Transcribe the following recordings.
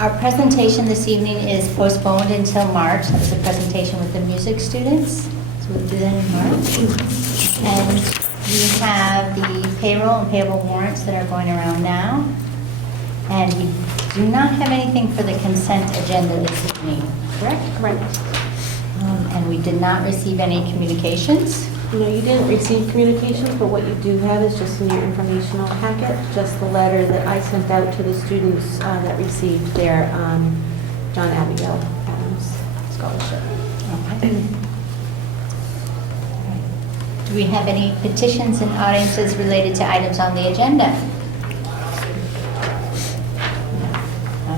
Our presentation this evening is postponed until March. That was a presentation with the music students, so we'll do that in March. And we have the payroll and payable warrants that are going around now. And we do not have anything for the consent agenda this evening, correct? Correct. And we did not receive any communications. No, you didn't receive communications, but what you do have is just in your informational packet, just the letter that I sent out to the students that received their John Abigail Adams Scholarship. Okay. Do we have any petitions and audiences related to items on the agenda?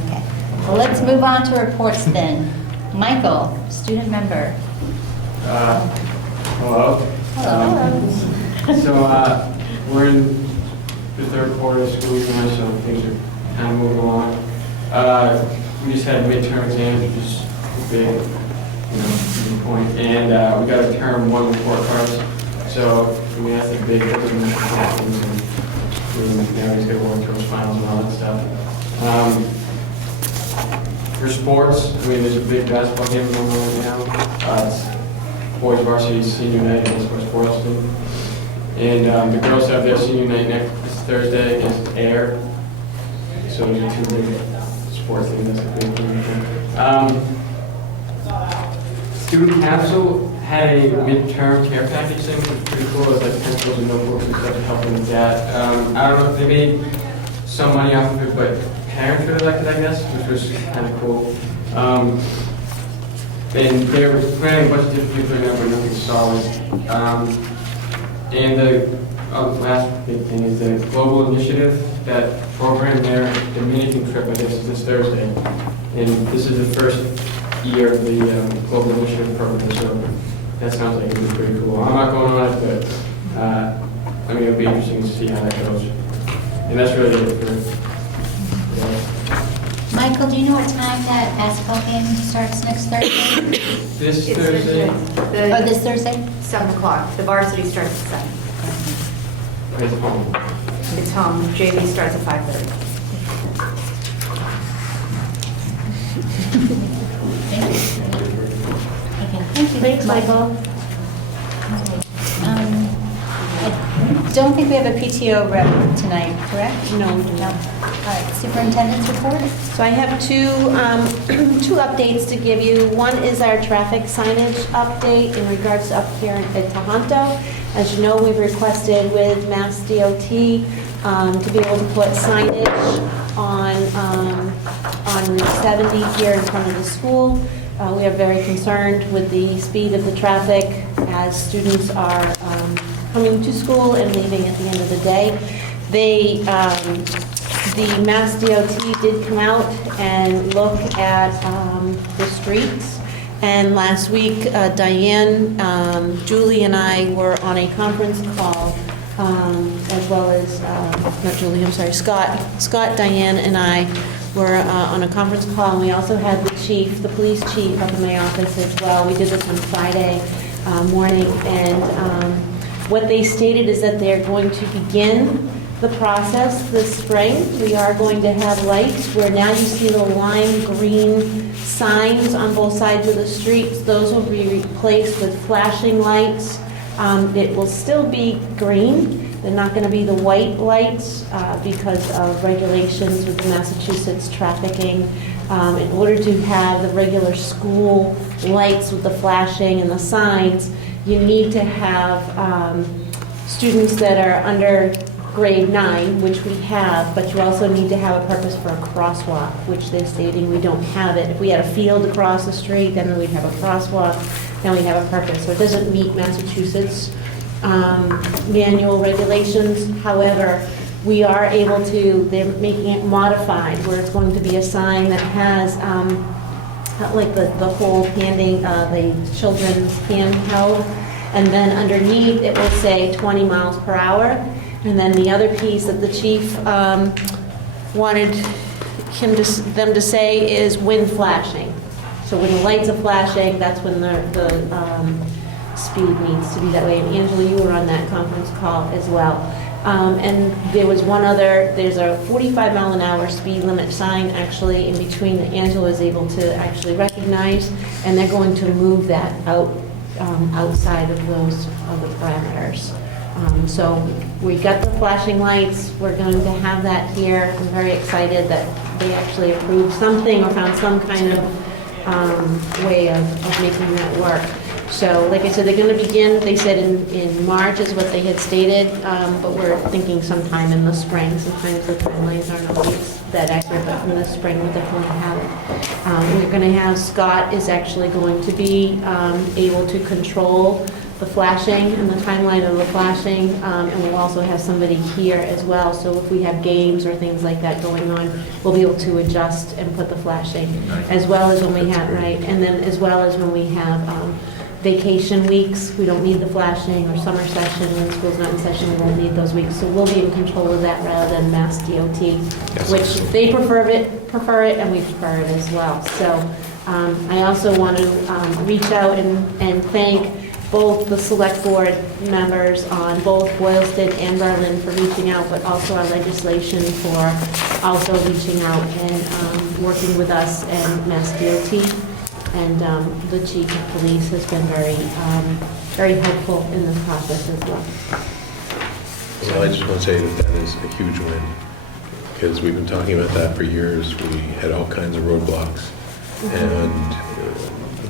Okay. Well, let's move on to reports then. Michael, student member. Hello. Hello. So we're in the third quarter of school year, so things are kind of moving along. We just had midterm exams, which is a big, big point, and we got a term 1 report cards. So we have to big questions, and now he's got to work towards finals and all that stuff. For sports, there's a big basketball game going on right now. It's boys varsity senior night against West Boylston. And the girls have their senior night next Thursday against Air. So those are 2 big sports things. That's a big thing. Student Council had a midterm care package thing, which was pretty cool. It was like pencils and notebooks and stuff to help them with that. I don't know if they made some money off of it, but parents really liked it, I guess, which was kind of cool. And they were planning a bunch of different things right now, but nothing solid. And the last big thing is the Global Initiative, that program there, the Dominican trip, I guess, is this Thursday. And this is the first year of the Global Initiative program, so that sounds like it would be pretty cool. I'm not going on it, but it'll be interesting to see how that goes. And that's really it for Michael, do you know what time that basketball game starts next Thursday? this It's Thursday. Oh, this Thursday? 7 o'clock. The varsity starts at 7. It's home. It's home. JV starts at 5:30. Okay, thank you. Thanks, Michael. I don't think we have a PTO rep tonight, correct? No, we do not. All right, superintendent's report? So I have two updates to give you. One is our traffic signage update in regards to up here at Tohoto. As you know, we've requested with Mass DOT to be able to put signage on Route 70 here in front of the school. We are very concerned with the speed of the traffic as students are coming to school and leaving at the end of the day. The Mass DOT did come out and look at the streets. And last week, Diane, Julie, and I were on a conference call, as well as, not Julie, I'm sorry, Scott, Diane, and I were on a conference call, and we also had the chief, the police chief up in my office as well. We did this on Friday morning, and what they stated is that they're going to begin the process this spring. We are going to have lights where now you see the lime green signs on both sides of the streets. Those will be replaced with flashing lights. It will still be green. They're not going to be the white lights because of regulations with the Massachusetts trafficking. In order to have the regular school lights with the flashing and the signs, you need to have students that are under grade 9, which we have, but you also need to have a purpose for a crosswalk, which they're stating we don't have it. If we had a field across the street, then we'd have a crosswalk, then we'd have a purpose. So it doesn't meet Massachusetts manual regulations. However, we are able to, they're making it modified, where it's going to be a sign that has like the whole handing, the children's handheld, and then underneath it will say 20 miles per hour. And then the other piece that the chief wanted them to say is when flashing. So when the lights are flashing, that's when the speed needs to be that way. And Angela, you were on that conference call as well. And there was one other, there's a 45 mile an hour speed limit sign actually in between that Angela was able to actually recognize, and they're going to move that out, outside of those other parameters. So we got the flashing lights, we're going to have that here. I'm very excited that they actually approved something or found some kind of way of making that work. So, like I said, they're going to begin, they said in March is what they had stated, but we're thinking sometime in the spring. Sometimes the timelines aren't always that accurate, but in the spring we'll definitely have it. We're going to have, Scott is actually going to be able to control the flashing and the timeline of the flashing, and we'll also have somebody here as well. So if we have games or things like that going on, we'll be able to adjust and put the flashing, as well as when we have, right, and then as well as when we have vacation weeks, we don't need the flashing, or summer session, when school's not in session, we won't need those weeks. So we'll be in control of that rather than Mass DOT, which they prefer it, and we prefer it as well. So I also want to reach out and thank both the select board members on both Boylston and Berlin for reaching out, but also our legislation for also reaching out and working with us and Mass DOT. And the chief of police has been very helpful in this process as well. Well, I just want to say that that is a huge win, because we've been talking about that for years. We had all kinds of roadblocks, and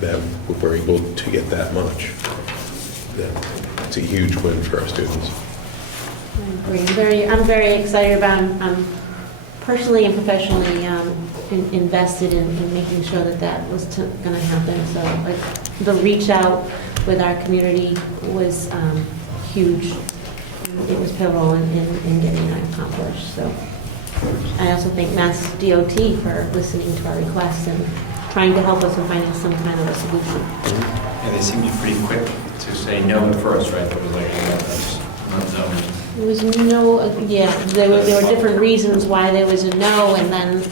that we're able to get that much. It's a huge win for our students. I agree. I'm very excited about it. I'm personally and professionally invested in making sure that that was going to happen. So like, the reach out with our community was huge. It was pivotal in getting that accomplished. So I also thank Mass DOT for listening to our requests and trying to help us in finding some kind of a solution. Yeah, they seemed to be pretty quick to say no at first, right? That was like, yeah, that's not zoned. There was no, there were different reasons why there was a no, and then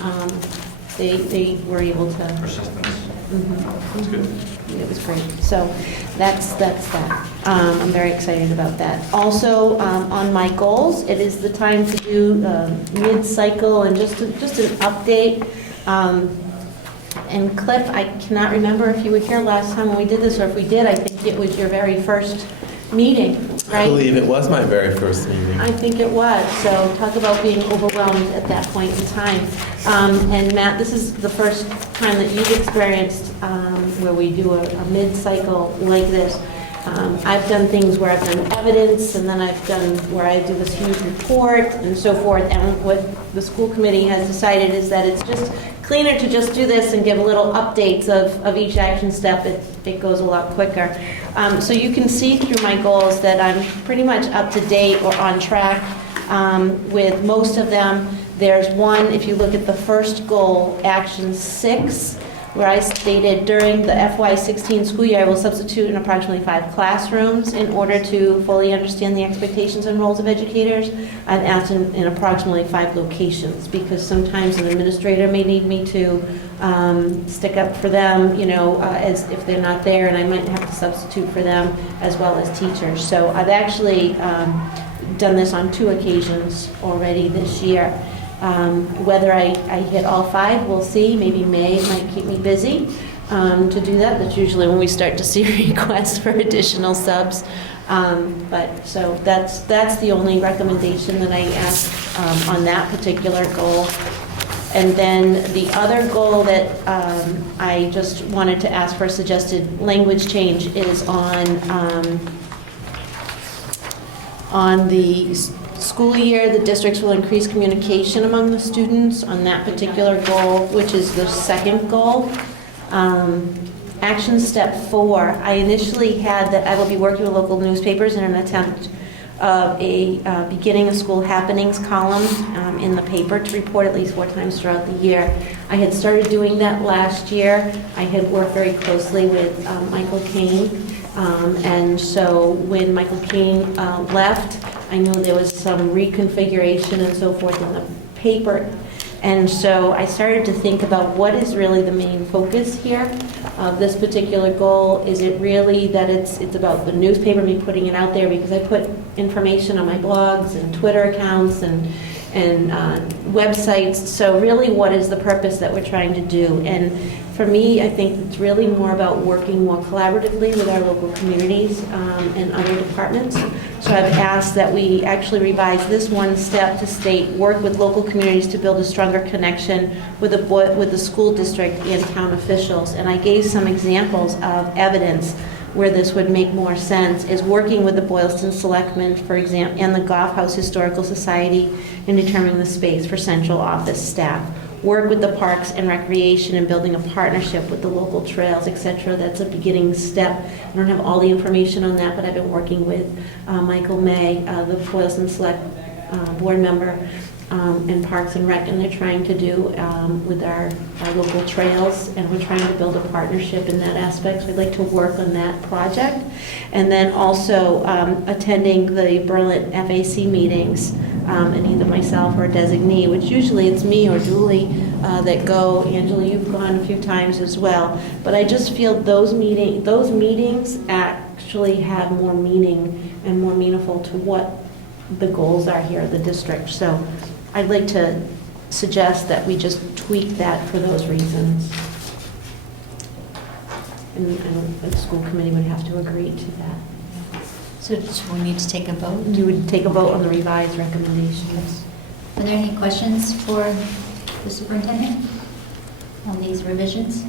they were able to. Persistence. Mhm. That's good. It was great. So that's that. I'm very excited about that. Also, on my goals, it is the time to do mid-cycle and just an update. And Cliff, I cannot remember if you were here last time when we did this, or if we did, I think it was your very first meeting, right? I believe it was my very first meeting. I think it was. So talk about being overwhelmed at that point in time. And Matt, this is the first time that you've experienced where we do a mid-cycle like this. I've done things where I've done evidence, and then I've done where I do this huge report and so forth. And what the school committee has decided is that it's just cleaner to just do this and give little updates of each action step. It goes a lot quicker. So you can see through my goals that I'm pretty much up to date or on track with most of them. There's one, if you look at the first goal, action 6, where I stated during the FY16 school year, I will substitute in approximately 5 classrooms in order to fully understand the expectations and roles of educators. I've asked in approximately 5 locations, because sometimes an administrator may need me to stick up for them, as if they're not there, and I might have to substitute for them, as well as teachers. So I've actually done this on 2 occasions already this year. Whether I hit all 5, we'll see. Maybe May might keep me busy to do that. That's usually when we start to see requests for additional subs. But so that's the only recommendation that I asked on that particular goal. And then the other goal that I just wanted to ask for a suggested language change is on the school year, the districts will increase communication among the students on that particular goal, which is the second goal. Action step 4, I initially had that I will be working with local newspapers in an attempt of a beginning of school happenings column in the paper to report at least 4 times throughout the year. I had started doing that last year. I had worked very closely with Michael Kane. And so when Michael Kane left, I knew there was some reconfiguration and so forth in the paper. And so I started to think about what is really the main focus here of this particular goal. Is it really that it's about the newspaper, me putting it out there, because I put information on my blogs and Twitter accounts and websites. So really, what is the purpose that we're trying to do? And for me, I think it's really more about working more collaboratively with our local communities and other departments. So I've asked that we actually revise this one step to state, work with local communities to build a stronger connection with the school district and town officials. And I gave some examples of evidence where this would make more sense, is working with the Boylston Selectmen, for example, and the Goff House Historical Society in determining the space for central office staff. Work with the Parks and Recreation in building a partnership with the local trails, etc. That's a beginning step. I don't have all the information on that, but I've been working with Michael May, the Boylston Select board member, and Parks and Rec, and they're trying to do with our local trails, and we're trying to build a partnership in that aspect. So I'd like to work on that project. And then also attending the Berlin FAC meetings, and either myself or a designee, which usually it's me or Julie that go. Angela, you've gone a few times as well. But I just feel those meetings actually have more meaning and more meaningful to what the goals are here at the district. So I'd like to suggest that we just tweak that for those reasons. And the school committee would have to agree to that. So we need to take a vote. You would take a vote on the revised recommendations. Are there any questions for the superintendent on these revisions?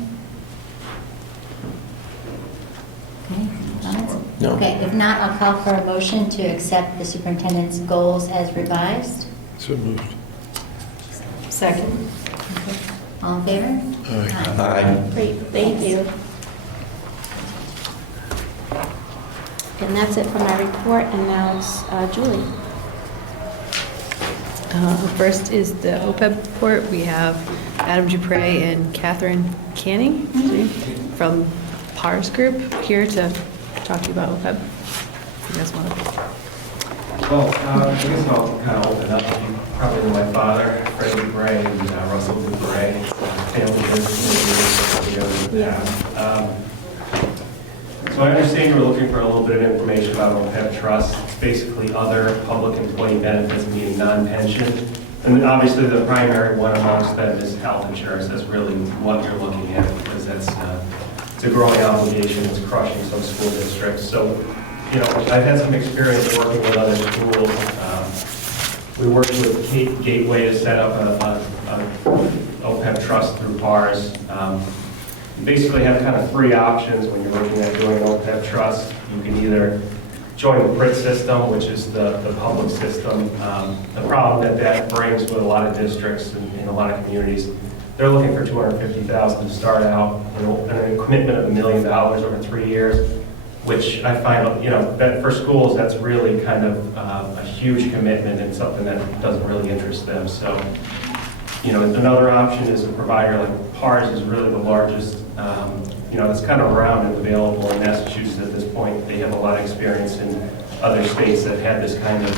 Okay, comments? No. Okay, if not, I'll call for a motion to accept the superintendent's goals as revised. So moved. Second. Okay. All in favor? Aye. Aye. Great, thank you. And that's it for my report, and now it's Julie. First is the OPEB report. We have Adam Dupre and Catherine Canning from PARS Group here to talk to you about OPEB. If you guys want to. Well, I guess I'll kind of open up. You probably know my father, Freddie Dupre, and Russell Dupre, family business. So I understand you're looking for a little bit of information about OPEB Trust. It's basically other public employee benefits, meaning non-pension. And obviously the primary one amongst them is health insurance. That's really what you're looking at, because that's it's a growing obligation. It's crushing some school districts. So, you know, I've had some experience working with other schools. We worked with Gateway to set up a OPEB Trust through PARS. You basically have kind of three options when you're looking at doing an OPEB trust. You can either join the PRIT system, which is the public system. The problem that brings with a lot of districts and a lot of communities, they're looking for $250,000 to start out, and a commitment of $1 million over 3 years, which I find, you know, that for schools, that's really kind of a huge commitment and something that doesn't really interest them. So, you know, another option is a provider like PARS is really the largest, you know, it's kind of around and available in Massachusetts at this point. They have a lot of experience in other states that had this kind of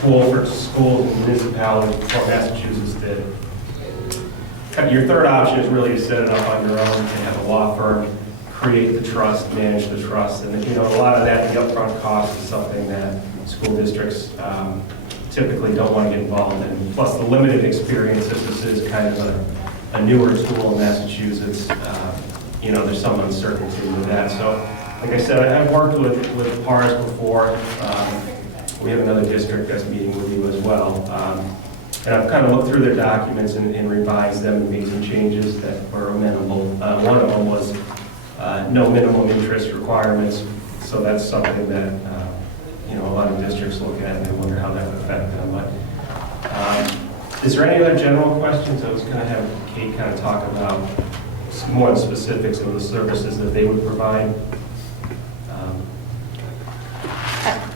tool for schools and municipalities before Massachusetts did. Your third option is really to set it up on your own and have a law firm create the trust, manage the trust, and you know, a lot of that, the upfront cost is something that school districts typically don't want to get involved in. Plus the limited experience, this is kind of a newer tool in Massachusetts. You know, there's some uncertainty with that. So, like I said, I've worked with PARS before. We have another district that's meeting with you as well. And I've kind of looked through their documents and revised them and made some changes that were amenable. One of them was no minimum interest requirements. So that's something that, you know, a lot of districts look at and they wonder how that would affect them. But is there any other general questions? I was going to have Kate kind of talk about some more specifics of the services that they would provide.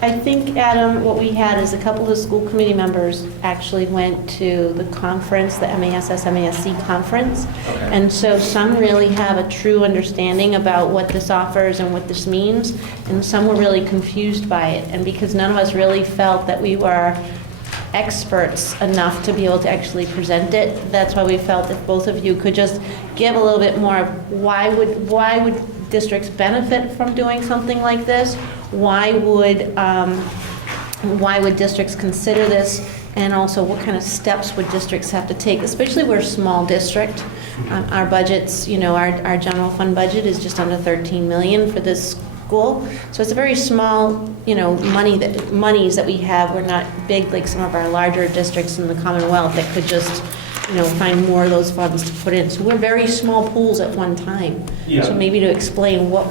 I think, Adam, what we had is a couple of the school committee members actually went to the conference, the MASC conference. Okay. And so some really have a true understanding about what this offers and what this means, and some were really confused by it. And because none of us really felt that we were experts enough to be able to actually present it. That's why we felt if both of you could just give a little bit more of why would districts benefit from doing something like this? Why would districts consider this? And also, what kind of steps would districts have to take? Especially we're a small district. Our budgets, our general fund budget is just under 13 million for this school. So it's a very small, monies that we have. We're not big like some of our larger districts in the Commonwealth that could just, find more of those funds to put in. So we're very small pools at one time. Yeah. So maybe to explain what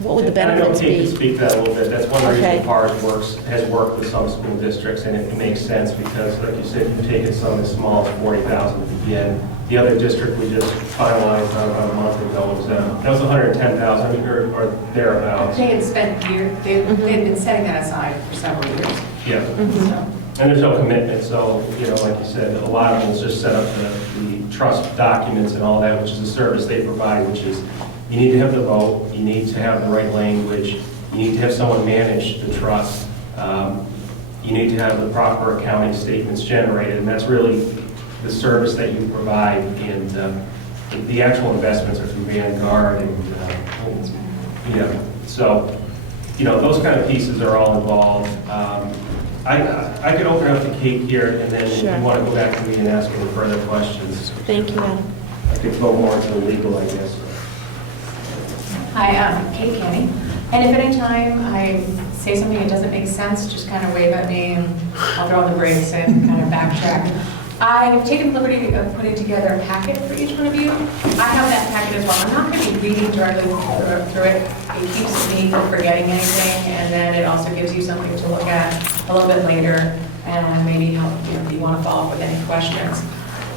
would the benefits I know Kate be? can speak to that a little bit. That's one Okay. reason PARS has worked with some school districts, and it makes sense because, like you said, you've taken some as small as 40,000 to begin. The other district we just finalized on about a month ago was, that was 110,000 or thereabouts. They had spent years, they had been setting that aside for several years. Yeah. So, And there's no commitment, so, like you said, a lot of them is just set up the trust documents and all that, which is a service they provide, which is, you need to have the vote, you need to have the right language, you need to have someone manage the trust, you need to have the proper accounting statements generated, and that's really the service that you provide, and the actual investments are through Vanguard, and, so, those kind of pieces are all involved. I could open up to Kate here, and then if Sure. you want to go back to me and ask any further questions, Thank you, Adam. I could go more into the legal, I guess. Hi, I'm Kate Canny, and if at any time I say something that doesn't make sense, just kind of wave at me and I'll throw on the brakes and kind of backtrack. I've taken the liberty of putting together a packet for each one of you. I have that packet as well. I'm not going to be reading directly through it. It keeps me from forgetting anything, and then it also gives you something to look at a little bit later and maybe help if you want to follow up with any questions.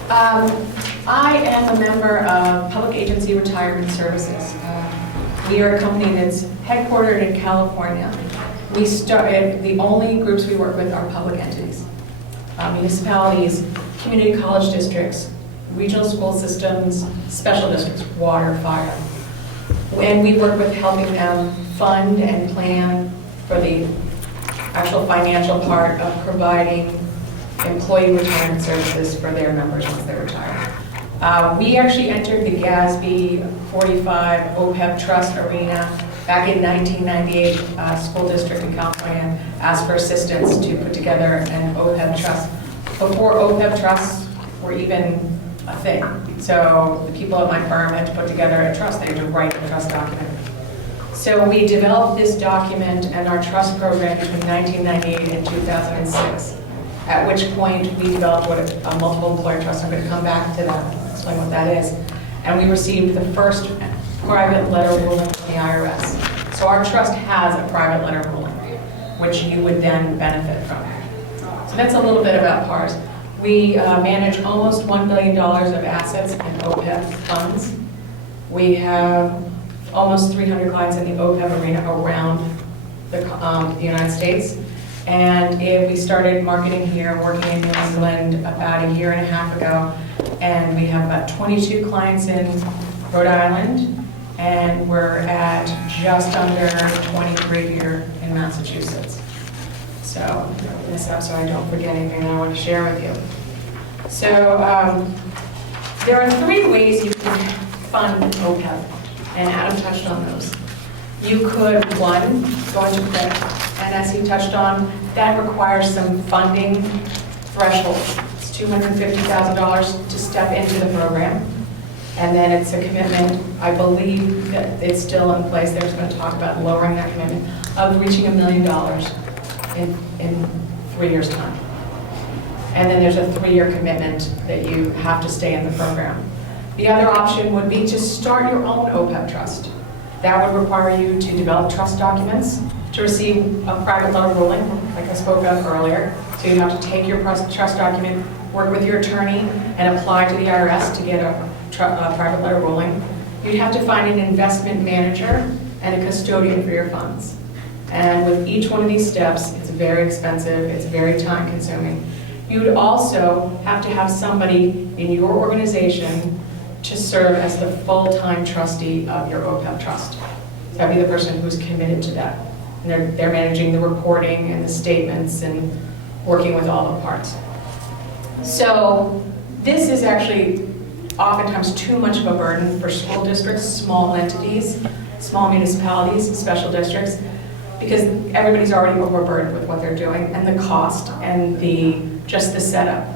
I am a member of Public Agency Retirement Services. We are a company that's headquartered in California. We started, the only groups we work with are public entities, municipalities, community college districts, regional school systems, special districts, water, fire. And we work with helping them fund and plan for the actual financial part of providing employee retirement services for their members once they retire. We actually entered the GASB 45 OPEB trust arena back in 1998. School district in California asked for assistance to put together an OPEB trust. Before OPEB trusts were even a thing. So the people at my firm had to put together a trust. They had to write a trust document. So we developed this document and our trust program between 1998 and 2006, at which point we developed what a multiple employer trust. I'm going to come back to that, explain what that is. And we received the first private letter ruling from the IRS. So our trust has a private letter ruling, which you would then benefit from. So that's a little bit about PARS. We manage almost $1 billion of assets in OPEB funds. We have almost 300 clients in the OPEB arena around the United States. And we started marketing here, working in New England about a year and a half ago. And we have about 22 clients in Rhode Island. And we're at just under 23 here in Massachusetts. So, I'm wrapping this up so I don't forget anything I want to share with you. So, there are 3 ways you can fund OPEB, and Adam touched on those. You could, 1, go into PRIP, and as he touched on, that requires some funding thresholds. It's $250,000 to step into the program, and then it's a commitment, I believe that it's still in place, they're going to talk about lowering that commitment, of reaching $1 million in 3 years' time. And then there's a 3-year commitment that you have to stay in the program. The other option would be to start your own OPEB trust. That would require you to develop trust documents to receive a private letter ruling, like I spoke of earlier. So you have to take your trust document, work with your attorney, and apply to the IRS to get a private letter ruling. You'd have to find an investment manager and a custodian for your funds. And with each one of these steps, it's very expensive, it's very time consuming. You would also have to have somebody in your organization to serve as the full-time trustee of your OPEB trust. That'd be the person who's committed to that. And they're managing the reporting and the statements and working with all the parts. So this is actually oftentimes too much of a burden for school districts, small entities, small municipalities, special districts, because everybody's already overburdened with what they're doing and the cost and just the setup.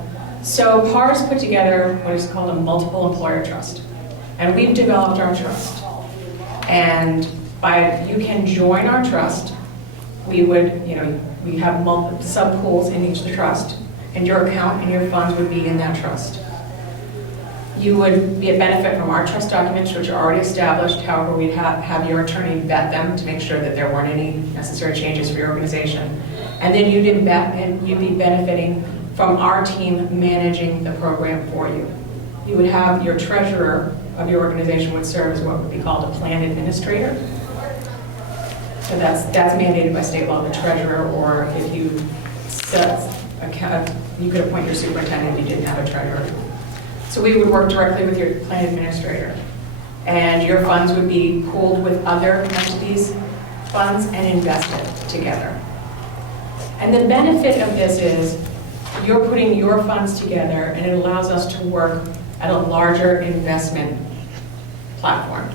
So PARS put together what is called a multiple employer trust. And we've developed our trust. And you can join our trust. We have multiple sub-pools in each of the trust, and your account and your funds would be in that trust. You would be a benefit from our trust documents, which are already established. However, we'd have your attorney vet them to make sure that there weren't any necessary changes for your organization. And then you'd be benefiting from our team managing the program for you. You would have your treasurer of your organization would serve as what would be called a plan administrator. So that's mandated by state law, the treasurer, or if you could appoint your superintendent if you didn't have a treasurer. So we would work directly with your plan administrator. And your funds would be pooled with other entities' funds and invested together. And the benefit of this is you're putting your funds together, and it allows us to work at a larger investment platform.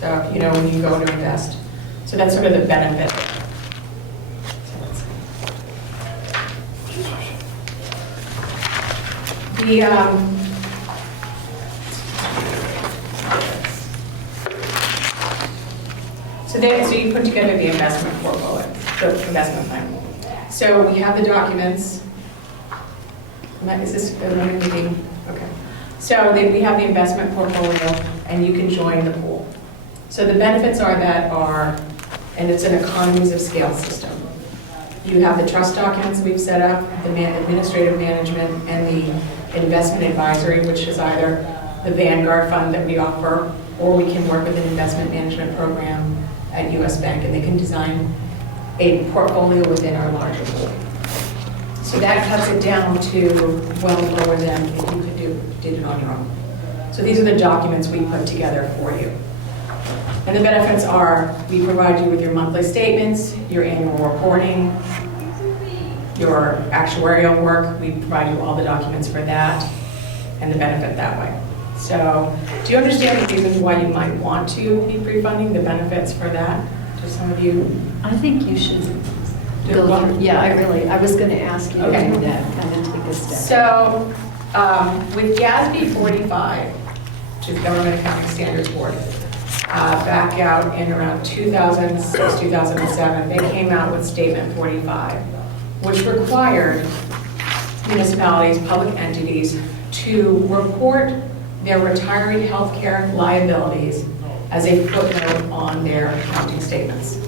So, when you go to invest. So that's sort of the benefit. So you put together the investment portfolio, the investment plan. So we have the documents. Is this another meeting? Okay. So we have the investment portfolio, and you can join the pool. So the benefits and it's an economies of scale system. You have the trust documents we've set up, the administrative management, and the investment advisory, which is either the Vanguard fund that we offer, or we can work with an investment management program at US Bank, and they can design a portfolio within our larger pool. So that cuts it down to well lower than if you did it on your own. So these are the documents we put together for you. And the benefits are, we provide you with your monthly statements, your annual reporting, your actuarial work. We provide you all the documents for that and the benefit that way. So do you understand the reasons why you might want to be pre-funding, the benefits for that? Do some of you? I think you should go through. Yeah, I was going to ask you to do that, kind of take a step. So with GASB 45, which is Government Accounting Standards Board, back out in around 2006, 2007, they came out with Statement 45, which required municipalities, public entities, to report their retiree health care liabilities as a footnote on their accounting statements.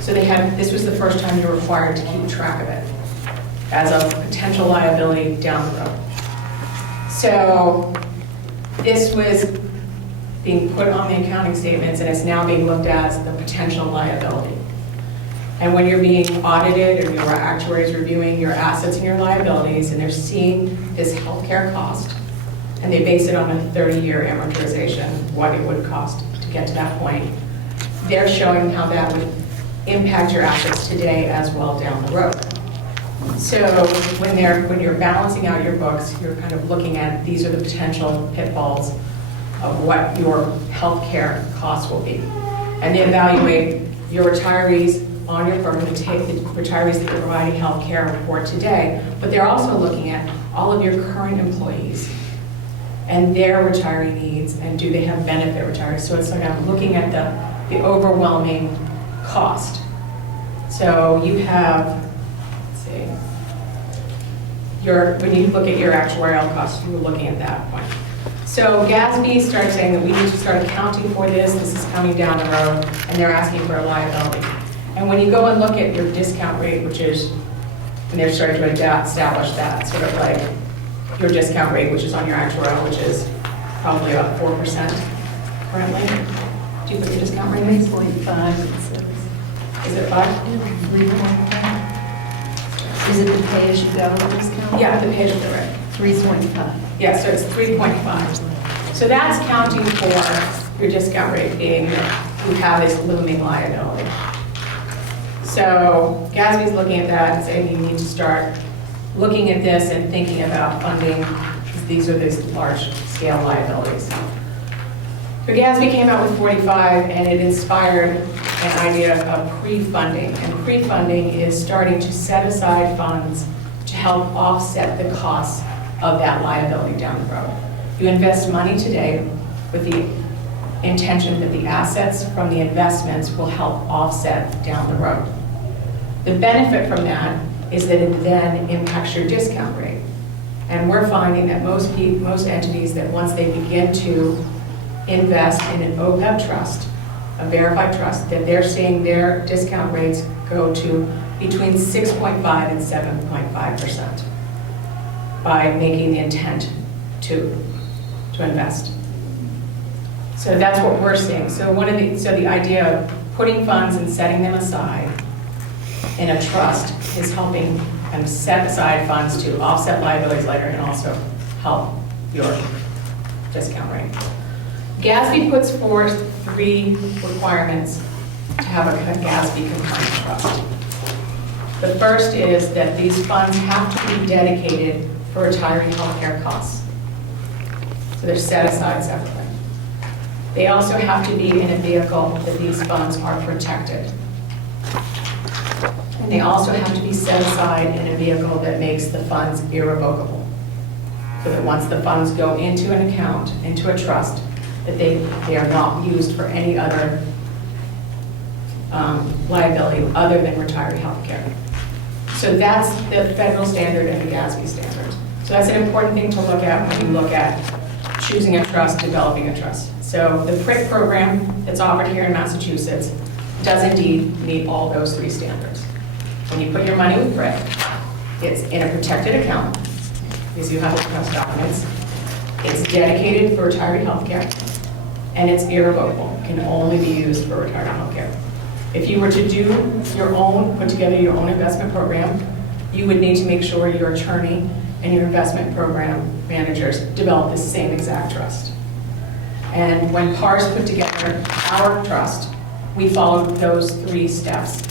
So this was the first time they were required to keep track of it as a potential liability down the road. So this was being put on the accounting statements, and it's now being looked at as the potential liability. And when you're being audited, or your actuary is reviewing your assets and your liabilities, and they're seeing this healthcare cost, and they base it on a 30-year amortization, what it would cost to get to that point, they're showing how that would impact your assets today as well down the road. So when you're balancing out your books, you're kind of looking at these are the potential pitfalls of what your healthcare costs will be. And they evaluate your retirees on your firm, to take the retirees that you're providing healthcare for today, but they're also looking at all of your current employees and their retiree needs, and do they have benefit retirees? So it's like I'm looking at the overwhelming cost. So you have, let's see, when you look at your actuarial costs, you were looking at that point. So GASB started saying that we need to start accounting for this is coming down the road, and they're asking for a liability. And when you go and look at your discount rate, which is, and they're starting to establish that, sort of like your discount rate, which is on your actuarial, which is probably about 4% currently. Do you put your discount rate in? 3.5. Is it 5? 3.5. Is it the pay-as-you-go discount? Yeah, the pay-as-you-go rate. 3.5. Yeah, so it's 3.5. So that's counting for your discount rate being, you have this looming liability. So GASB's looking at that and saying you need to start looking at this and thinking about funding, these are these large-scale liabilities. So GASB came out with 45, and it inspired an idea of pre-funding. And pre-funding is starting to set aside funds to help offset the costs of that liability down the road. You invest money today with the intention that the assets from the investments will help offset down the road. The benefit from that is that it then impacts your discount rate. And we're finding that most entities, that once they begin to invest in an OPEB trust, a verified trust, that they're seeing their discount rates go to between 6.5 and 7.5% by making the intent to invest. So that's what we're seeing. So the idea of putting funds and setting them aside in a trust is helping kind of set aside funds to offset liabilities later and also help your discount rate. GASB puts forth 3 requirements to have a GASB compliant trust. The first is that these funds have to be dedicated for retiree health care costs. So they're set aside separately. They also have to be in a vehicle that these funds are protected. And they also have to be set aside in a vehicle that makes the funds irrevocable. So that once the funds go into an account, into a trust, that they are not used for any other liability other than retiree health care. So that's the federal standard and the GASB standard. So that's an important thing to look at when you look at choosing a trust, developing a trust. So the PRIC program that's offered here in Massachusetts does indeed meet all those 3 standards. When you put your money with PRIC, it's in a protected account, because you have the trust documents. It's dedicated for retiree health care, and it's irrevocable. It can only be used for retiree health care. If you were to do your own, put together your own investment program, you would need to make sure your attorney and your investment program managers develop the same exact trust. And when PARS put together our trust, we followed those 3 steps.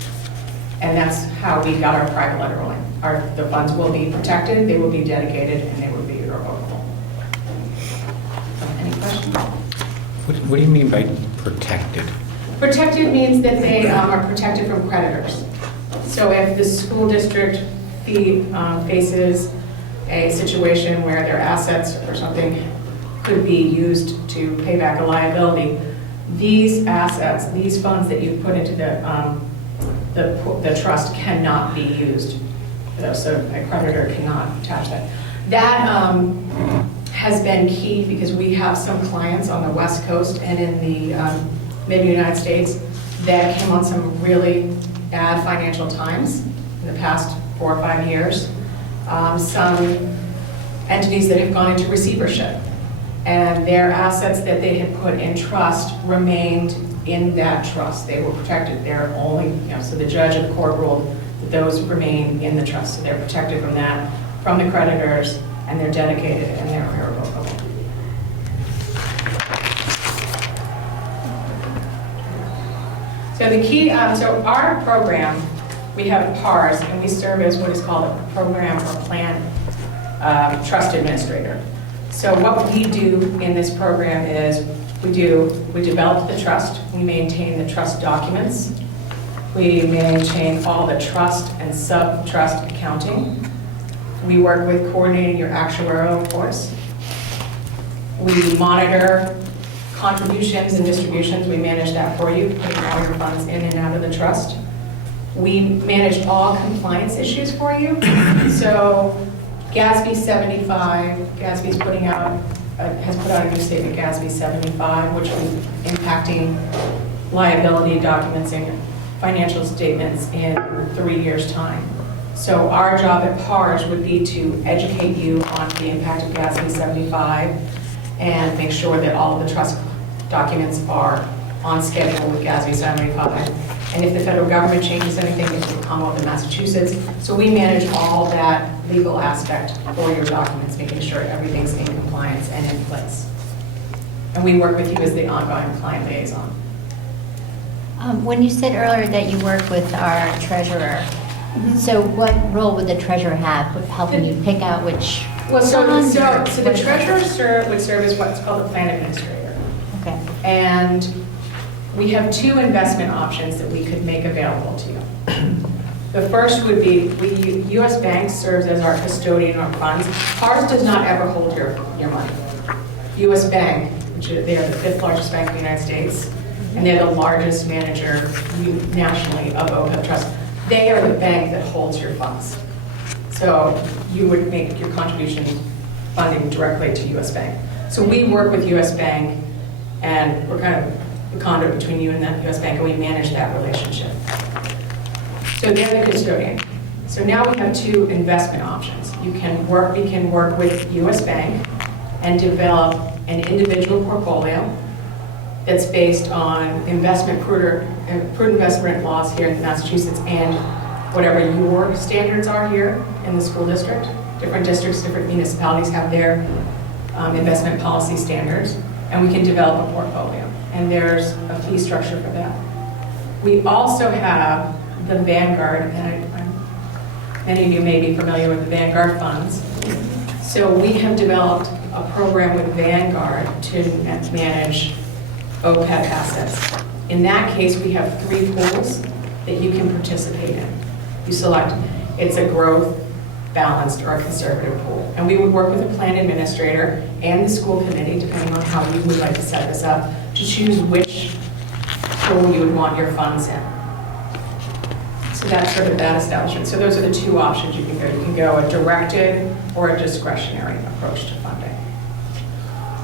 And that's how we got our private letter ruling. The funds will be protected, they will be dedicated, and they will be irrevocable. Any questions? What do you mean by protected? Protected means that they are protected from creditors. So if the school district faces a situation where their assets or something could be used to pay back a liability, these assets, these funds that you put into the trust cannot be used. So a creditor cannot attach that. That has been key because we have some clients on the West Coast and in the mid-United States that came on some really bad financial times in the past 4 or 5 years. Some entities that have gone into receivership, and their assets that they had put in trust remained in that trust. They were protected. They're only, so the judge of the court ruled that those remain in the trust. So they're protected from that, from the creditors, and they're dedicated and they're irrevocable. So the key, so our program, we have PARS, and we serve as what is called a program or plan trust administrator. So what we do in this program is we develop the trust, we maintain the trust documents, we maintain all the trust and sub-trust accounting, we work with coordinating your actuarial reports, we monitor contributions and distributions, we manage that for you, putting all your funds in and out of the trust. We manage all compliance issues for you. So GASB 75, GASB's putting out, has put out a new statement, GASB 75, which will be impacting liability documents and financial statements in 3 years' time. So our job at PARS would be to educate you on the impact of GASB 75 and make sure that all of the trust documents are on schedule with GASB 75. And if the federal government changes anything, it will come over to Massachusetts. So we manage all that legal aspect for your documents, making sure everything's in compliance and in place. And we work with you as the ongoing client liaison. When you said earlier that you work with our treasurer, So what role would the treasurer have with helping you pick out which Well, so funds or the what- treasurer would serve as what's called a plan administrator. Okay. And we have two investment options that we could make available to you. The first would be, U.S. Bank serves as our custodian of funds. Ours does not ever hold your money. U.S. Bank, they are the fifth largest bank in the United States, and they're the largest manager nationally of OPEB Trust. They are the bank that holds your funds. So you would make your contribution funding directly to U.S. Bank. So we work with U.S. Bank, and we're kind of the conduit between you and that U.S. Bank, and we manage that relationship. So they're the custodian. So now we have two investment options. We can work with U.S. Bank and develop an individual portfolio that's based on prudent investment laws here in Massachusetts and whatever your standards are here in the school district. Different districts, different municipalities have their investment policy standards, and we can develop a portfolio. And there's a fee structure for that. We also have the Vanguard, and many of you may be familiar with the Vanguard funds. So we have developed a program with Vanguard to manage OPEB assets. In that case, we have 3 pools that you can participate in. You select, it's a growth, balanced, or a conservative pool. And we would work with a plan administrator and the school committee, depending on how you would like to set this up, to choose which pool you would want your funds in. So that's sort of that establishment. So those are the 2 options you can go. You can go a directed or a discretionary approach to funding.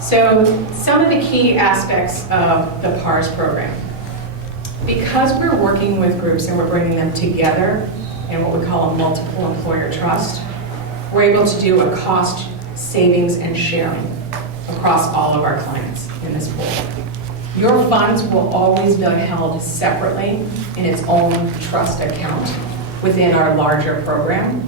So some of the key aspects of the PARS program. Because we're working with groups and we're bringing them together in what we call a multiple employer trust, we're able to do a cost savings and sharing across all of our clients in this pool. Your funds will always be held separately in its own trust account within our larger program.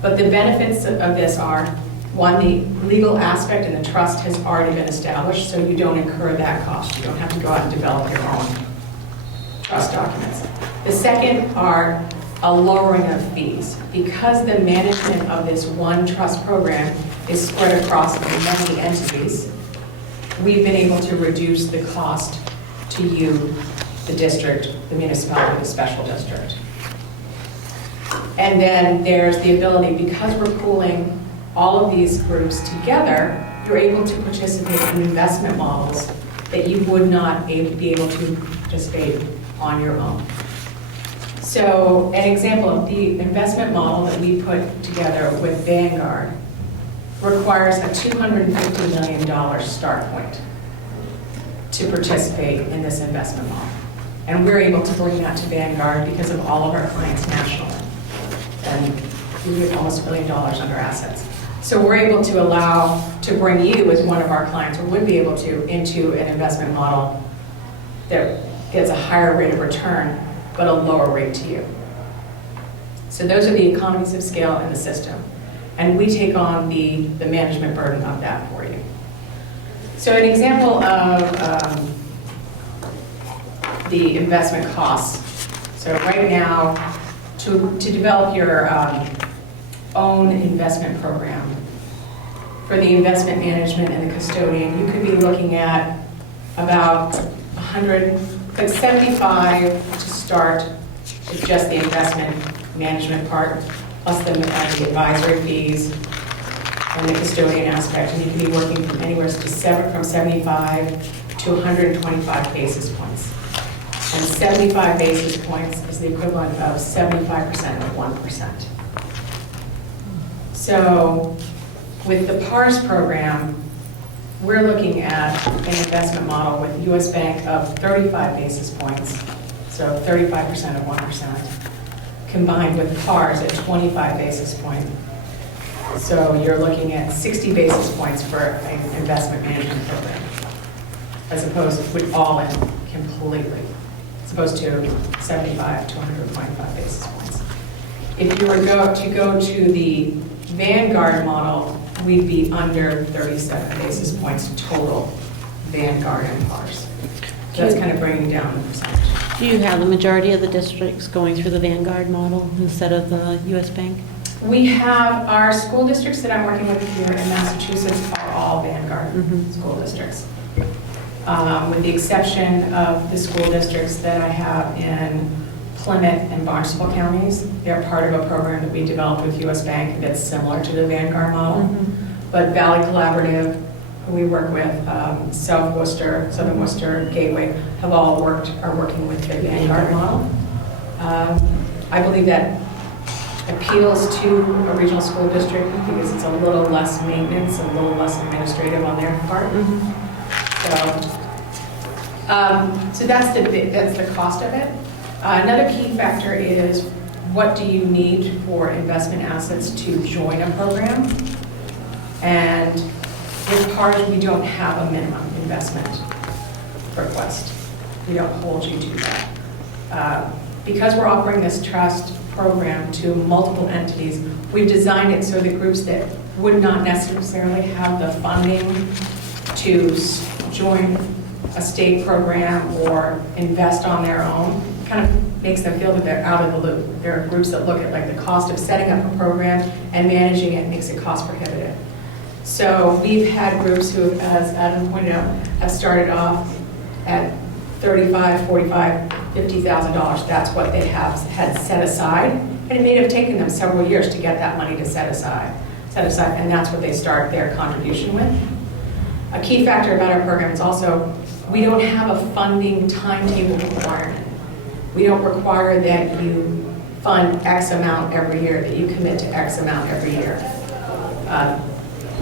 But the benefits of this are, 1, the legal aspect in the trust has already been established, so you don't incur that cost. You don't have to go out and develop your own trust documents. The second are a lowering of fees. Because the management of this one trust program is spread across many entities, we've been able to reduce the cost to you, the district, the municipality, the special district. And then there's the ability, because we're pooling all of these groups together, you're able to participate in investment models that you would not be able to participate on your own. So an example of the investment model that we put together with Vanguard requires a $250 million start point to participate in this investment model. And we're able to bring that to Vanguard because of all of our clients nationally. And we have almost $1 billion under assets. So we're able to bring you as one of our clients, or would be able to, into an investment model that gets a higher rate of return, but a lower rate to you. So those are the economies of scale in the system. And we take on the management burden of that for you. So an example of the investment costs. So right now, to develop your own investment program, for the investment management and the custodian, you could be looking at about 75 to start with just the investment management part, plus the advisory fees and the custodian aspect. And you can be working from anywhere from 75 to 125 basis points. And 75 basis points is the equivalent of 75% of 1%. So with the PARS program, we're looking at an investment model with U.S. Bank of 35 basis points, so 35% of 1%, combined with PARS at 25 basis points. So you're looking at 60 basis points for an investment management program, as opposed with all in completely, as opposed to 75 to 125 basis points. If you were to go to the Vanguard model, we'd be under 37 basis points total Vanguard and PARS. So that's kind of bringing down the percentage. Do you have the majority of the districts going through the Vanguard model instead of the US Bank? We have our school districts that I'm working with here in Massachusetts are all Vanguard school districts. With the exception of the school districts that I have in Plymouth and Barnstable counties. They're part of a program that we developed with US Bank that's similar to the Vanguard model. But Valley Collaborative, who we work with, South Worcester, Southern Worcester, Gateway, are working with the Vanguard model. I believe that appeals to a regional school district because it's a little less maintenance, a little less administrative on their part. So that's the cost of it. Another key factor is what do you need for investment assets to join a program? And with PARS, we don't have a minimum investment request. We don't hold you to that. Because we're offering this trust program to multiple entities, we've designed it so that groups that would not necessarily have the funding to join a state program or invest on their own, kind of makes them feel that they're out of the loop. There are groups that look at like the cost of setting up a program and managing it makes it cost prohibitive. So we've had groups who, as Adam pointed out, have started off at $35,000, $45,000, $50,000. That's what they had set aside. And it may have taken them several years to get that money to set aside, and that's what they start their contribution with. A key factor about our program is also we don't have a funding timetable requirement. We don't require that you fund X amount every year, that you commit to X amount every year.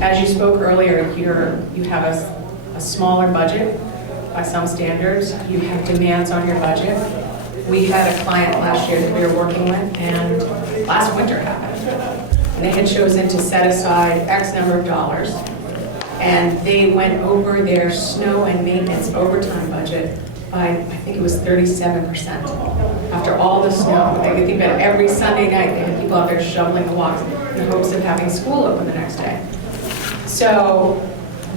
As you spoke earlier, you have a smaller budget by some standards. You have demands on your budget. We had a client last year that we were working with, and last winter happened. And they had chosen to set aside X number of dollars, and they went over their snow and maintenance overtime budget by, I think it was 37%. After all the snow, they think that every Sunday night they had people out there shoveling the walks in the hopes of having school open the next day. So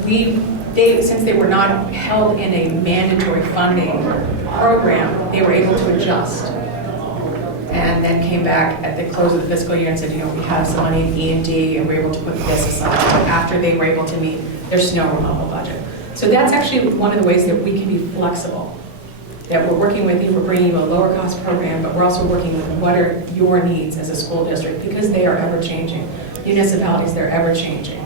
since they were not held in a mandatory funding program, they were able to adjust. And then came back at the close of the fiscal year and said, we have some money in E&D and we're able to put this aside after they were able to meet their snow removal budget. So that's actually one of the ways that we can be flexible. That we're working with you, we're bringing you a lower cost program, but we're also working with what are your needs as a school district because they are ever changing. Municipalities, they're ever changing,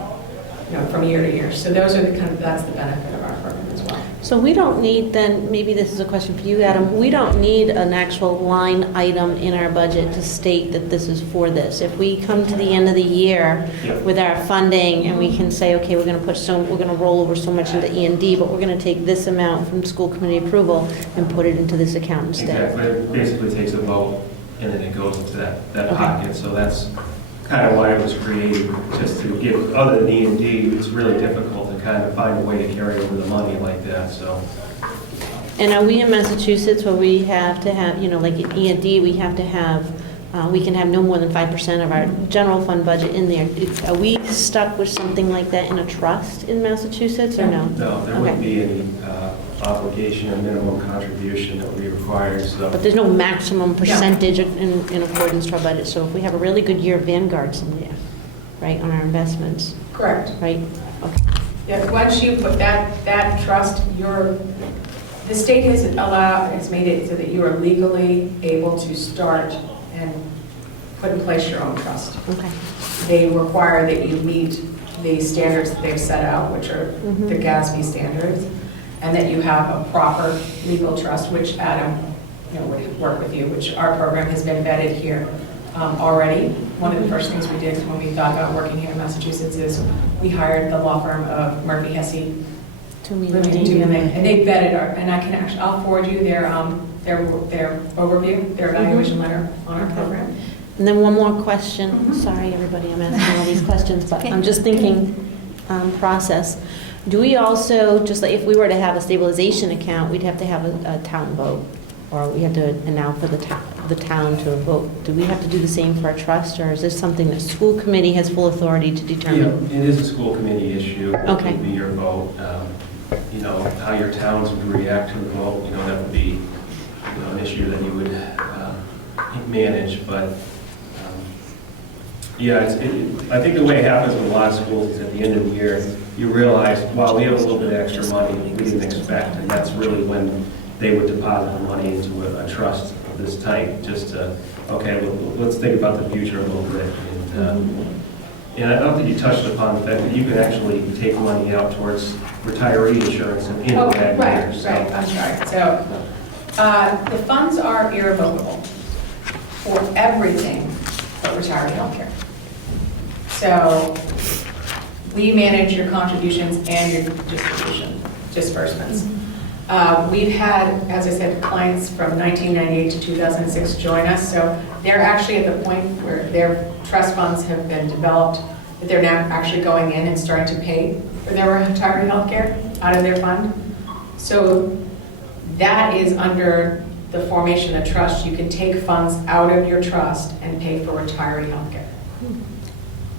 from year to year. So those are that's the benefit of our program as well. So we don't need then, maybe this is a question for you, Adam, we don't need an actual line item in our budget to state that this is for this. If we come to the end of the year with our funding and we can say, okay, we're going to roll over so much into E&D, but we're going to take this amount from school committee approval and put it into this account instead. Exactly. It basically takes a vote and then it goes into that pocket. So that's kind of why it was created, just to give, other than E&D, it's really difficult to kind of find a way to carry over the money like that, so. And are we in Massachusetts where we have to have, like in E&D, we have to have, we can have no more than 5% of our general fund budget in there. Are we stuck with something like that in a trust in Massachusetts or no? No, there wouldn't be any obligation or minimum contribution that would be required, so. But there's no maximum percentage in accordance to our budget. So if we have a really good year of Vanguard somewhere, right, on our investments, Correct. right? Okay. Yeah, once you put that trust, the state has made it so that you are legally able to start and put in place your own trust. Okay. They require that you meet the standards that they've set out, which are the GASB standards, and that you have a proper legal trust, which Adam would work with you, which our program has been vetted here already. One of the first things we did when we thought about working here in Massachusetts is we hired the law firm of Murphy Hesse, and they vetted and I'll forward you their overview, their evaluation letter on our program. And then one more question. Sorry, everybody, I'm asking all these questions, but I'm just thinking process. Do we also, just like if we were to have a stabilization account, we'd have to have a town vote, or we have to allow for the town to vote. Do we have to do the same for our trust, or is this something that school committee has full authority to determine? Yeah, it is a school committee issue. Okay. It would be your vote. How your towns would react to the vote, that would be an issue that you would manage, but yeah, I think the way it happens with a lot of schools is at the end of the year, you realize, wow, we have a little bit of extra money we didn't expect, and that's really when they would deposit the money into a trust of this type, just to, okay, well, let's think about the future a little bit. And I don't think you touched upon the fact that you can actually take money out towards retiree insurance in Oh, that right, year. So- right, I'm sorry. So, the funds are irrevocable for everything but retiree healthcare. So, we manage your contributions and your disbursements. We've had, as I said, clients from 1998 to 2006 join us, so they're actually at the point where their trust funds have been developed, that they're now actually going in and starting to pay for their retiree health care out of their fund. So that is under the formation of trust. You can take funds out of your trust and pay for retiree health care.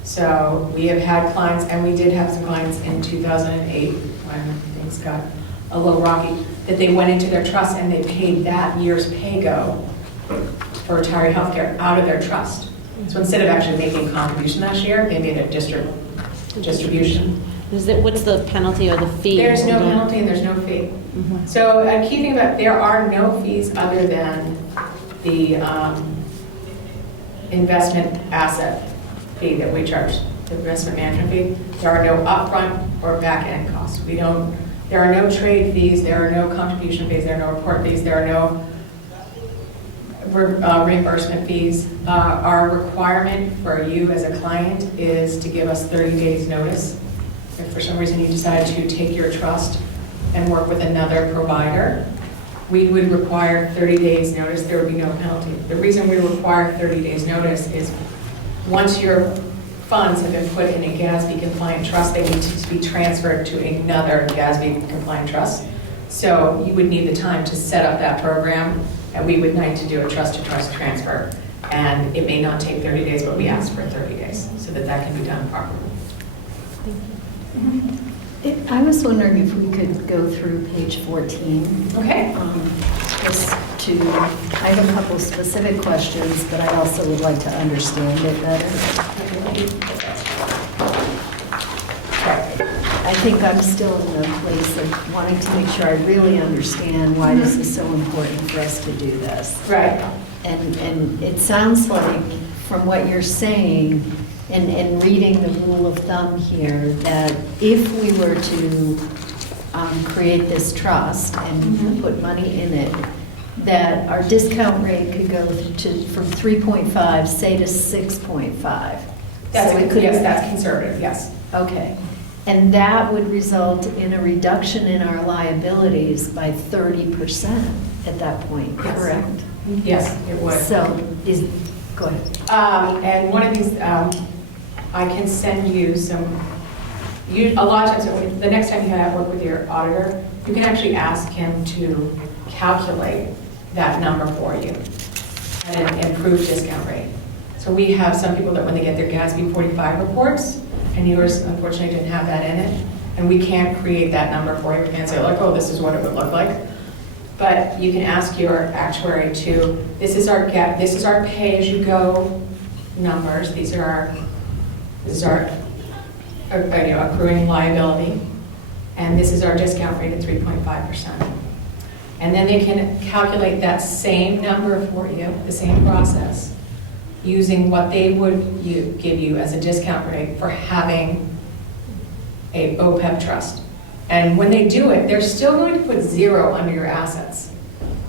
So we have had clients, and we did have some clients in 2008 when things got a little rocky, that they went into their trust and they paid that year's pay-go for retiree health care out of their trust. So instead of actually making a contribution last year, they made a distribution. What's the penalty or the fee? There's no penalty and there's no fee. So a key thing about, there are no fees other than the investment asset fee that we charge, the investment management fee. There are no upfront or back-end costs. There are no trade fees, there are no contribution fees, there are no report fees, there are no reimbursement fees. Our requirement for you as a client is to give us 30 days notice. If for some reason you decide to take your trust and work with another provider, we would require 30 days notice. There would be no penalty. The reason we require 30 days notice is once your funds have been put in a GASB compliant trust, they need to be transferred to another GASB compliant trust. So you would need the time to set up that program, and we would need to do a trust-to-trust transfer. And it may not take 30 days, but we ask for 30 days so that that can be done properly. I was wondering if we could go through page 14. Okay. Just to, I have a couple specific questions, but I also would like to understand it better. I think I'm still in the place of wanting to make sure I really understand why this is so important for us to do this. Right. And it sounds like, from what you're saying, and reading the rule of thumb here, that if we were to create this trust and put money in it, that our discount rate could go from 3.5, say, to 6.5. Yes, that's conservative, yes. Okay. And that would result in a reduction in our liabilities by 30% at that point, Yes. correct? Yes, it would. So, go ahead. And one of these, I can send you some, a lot of times, the next time you work with your auditor, you can actually ask him to calculate that number for you at an improved discount rate. So we have some people that when they get their GASB 45 reports, and yours unfortunately didn't have that in it, and we can't create that number for you. We can't say like, oh, this is what it would look like. But you can ask your actuary to, this is our pay-as-you-go numbers. These are our accruing liability, and this is our discount rate at 3.5%. And then they can calculate that same number for you, the same process, using what they would give you as a discount rate for having a OPEB trust. And when they do it, they're still going to put 0 under your assets,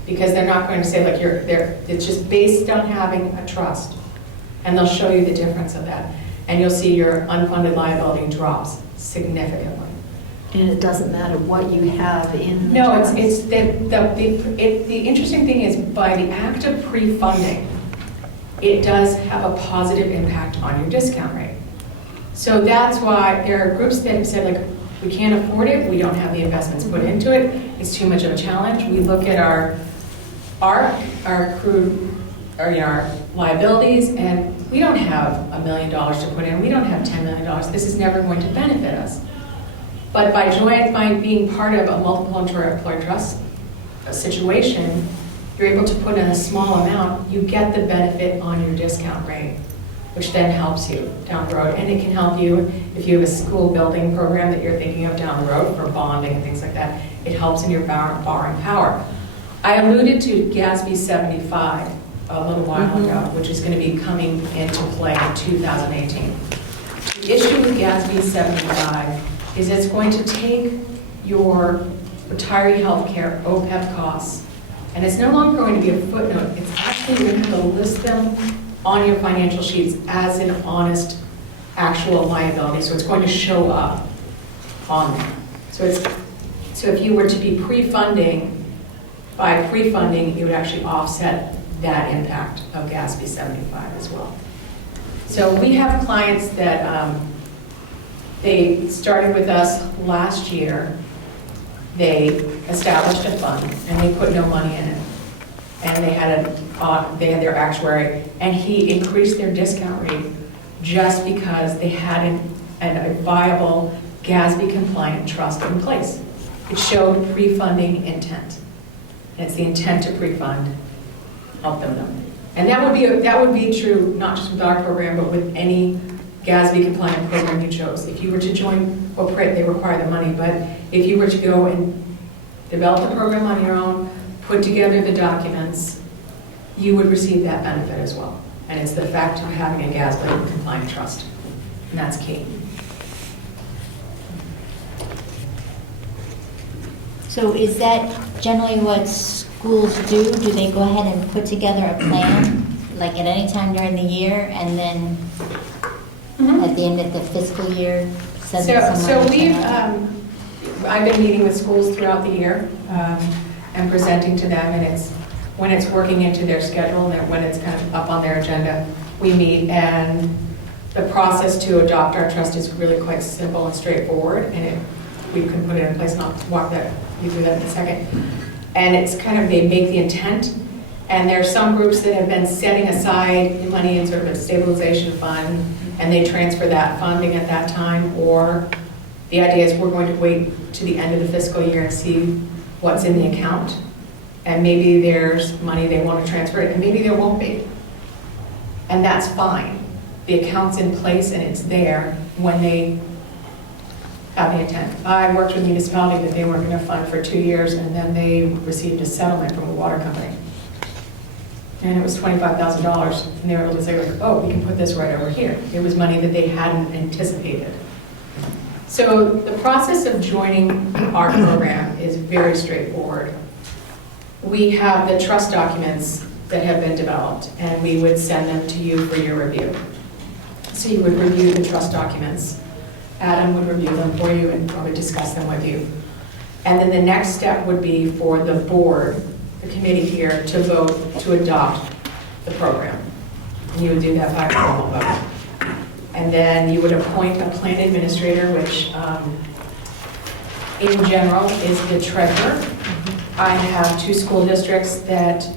because they're not going to say like it's just based on having a trust. And they'll show you the difference of that. And you'll see your unfunded liability drops significantly. And it doesn't matter what you have in the No, trust? it's the interesting thing is, by the act of pre-funding, it does have a positive impact on your discount rate. So that's why there are groups that have said, like, we can't afford it, we don't have the investments put into it, it's too much of a challenge. We look at our accrued, our liabilities, and we don't have $1 million to put in, we don't have $10 million, this is never going to benefit us. But by being part of a multiple employer trust situation, you're able to put in a small amount, you get the benefit on your discount rate, which then helps you down the road. And it can help you if you have a school building program that you're thinking of down the road for bonding and things like that. It helps in your borrowing power. I alluded to GASB 75 a little while ago, which is going to be coming into play in 2018. The issue with GASB 75 is it's going to take your retiree health care OPEB costs, and it's no longer going to be a footnote. It's actually going to have to list them on your financial sheets as an honest, actual liability. So it's going to show up on there. So if you were to be pre-funding, by pre-funding, you would actually offset that impact of GASB 75 as well. So we have clients that they started with us last year. They established a fund and they put no money in it. And they had their actuary, and he increased their discount rate just because they had a viable GASB compliant trust in place. It showed pre-funding intent. And it's the intent to pre-fund, help them know. And that would be true not just with our program, but with any GASB compliant program you chose. If you were to join OPRIT, they require the money, but if you were to go and develop the program on your own, put together the documents, you would receive that benefit as well. And it's the fact of having a GASB compliant trust, and that's key. So is that generally what schools do? Do they go ahead and put together a plan, like at any time during the year, and then at the end of the fiscal year, send it somewhere? I've been meeting with schools throughout the year and presenting to them, and when it's working into their schedule, and when it's kind of up on their agenda, we meet, and the process to adopt our trust is really quite simple and straightforward, and we can put it in place, and I'll walk you through that in a second. And it's kind of, they make the intent, and there are some groups that have been setting aside money in sort of a stabilization fund, and they transfer that funding at that time, or the idea is we're going to wait to the end of the fiscal year and see what's in the account, and maybe there's money they want to transfer, and maybe there won't be. And that's fine. The account's in place and it's there when they have the intent. I worked with a municipality that they weren't going to fund for 2 years, and then they received a settlement from a water company. And it was $25,000, and they were able to say, like, oh, we can put this right over here. It was money that they hadn't anticipated. So the process of joining our program is very straightforward. We have the trust documents that have been developed, and we would send them to you for your review. So you would review the trust documents. Adam would review them for you and probably discuss them with you. And then the next step would be for the board, the committee here, to vote to adopt the program. And you would do that by formal vote. And then you would appoint a plan administrator, which in general is the treasurer. I have 2 school districts that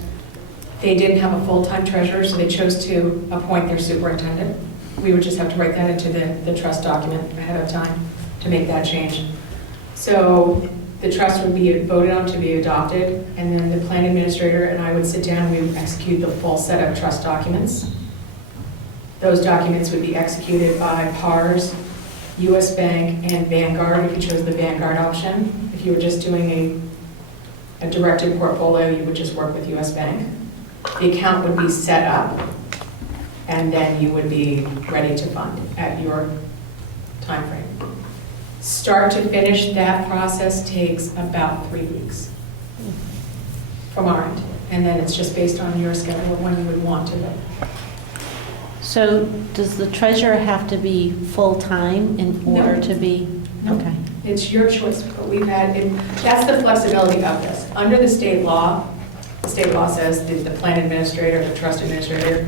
they didn't have a full-time treasurer, so they chose to appoint their superintendent. We would just have to write that into the trust document ahead of time to make that change. So the trust would be voted on to be adopted, and then the plan administrator and I would sit down, we would execute the full set of trust documents. Those documents would be executed by PARS, US Bank, and Vanguard, if you chose the Vanguard option. If you were just doing a directed portfolio, you would just work with US Bank. The account would be set up, and then you would be ready to fund at your time frame. Start to finish, that process takes about 3 weeks from our end. And then it's just based on your schedule of when you would want to do it. So does the treasurer have to be full-time in order No. to be? No. Okay. It's your choice, but that's the flexibility of this. Under the state law says that the plan administrator, the trust administrator,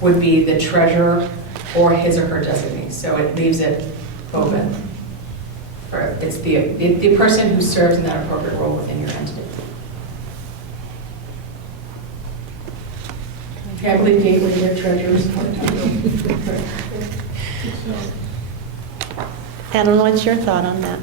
would be the treasurer or his or her designee. So it leaves it open. It's the person who serves in that appropriate role within your entity. I believe Gateway, their treasurers. Adam, what's your thought on that?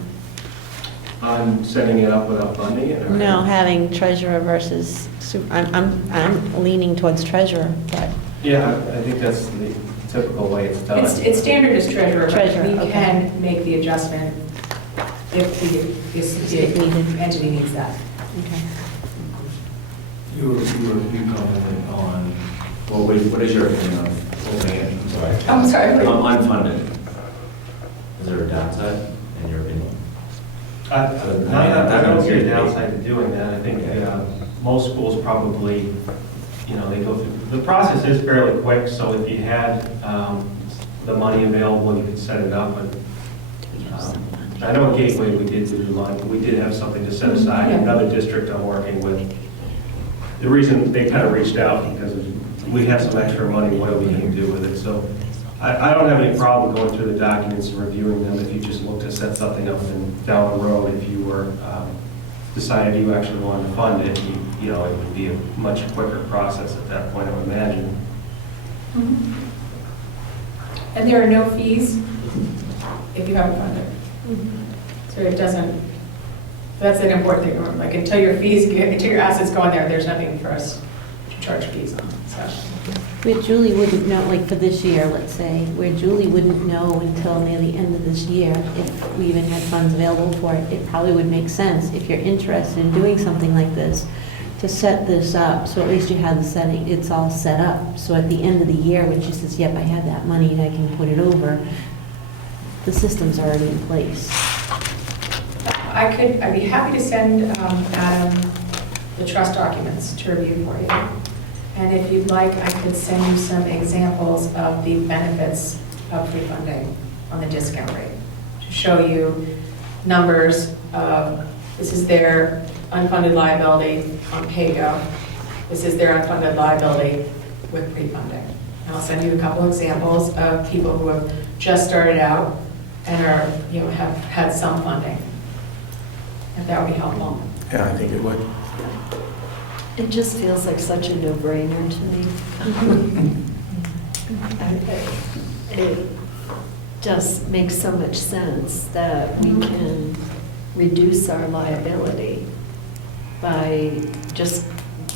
On setting it up without funding it? Or? No, having treasurer versus So I'm leaning towards treasurer, but, Yeah, I think that's the typical way it's done. It's standard as treasurer, but Treasurer, we okay. can make the adjustment if the entity needs that. okay. You commented on, well, what is your opinion of, I'm sorry. unfunded? Is there a downside in your opinion? I don't see a downside to doing that. I think most schools probably, they go through, the process is fairly quick, so if you had the money available, you could set it up, but I know at Gateway we did do money, we did have something to set aside. Yeah. Another district I'm working with, the reason they kind of reached out because we have some extra money, what are we going to do with it? So I don't have any problem going through the documents and reviewing them if you just look to set something up and down the road, if you were, decided you actually wanted to fund it, it would be a much quicker process at that point, I would imagine. And there are no fees if you haven't funded. So it doesn't, that's an important thing, like until your assets go in there, there's nothing for us to charge fees on, so. Where Julie wouldn't know, like for this year, let's say, where Julie wouldn't know until near the end of this year if we even had funds available for it, it probably would make sense, if you're interested in doing something like this, to set this up, so at least you have the setting, it's all set up. So at the end of the year, when she says, yep, I have that money and I can put it over, the system's already in place. I'd be happy to send Adam the trust documents to review for you. And if you'd like, I could send you some examples of the benefits of free funding on the discount rate, to show you numbers of, this is their unfunded liability on PAYGO, this is their unfunded liability with pre-funding. And I'll send you a couple examples of people who have just started out and are, have had some funding, if that would be helpful. Yeah, I think it would. It just feels like such a no-brainer to me. It just makes so much sense that we can reduce our liability by just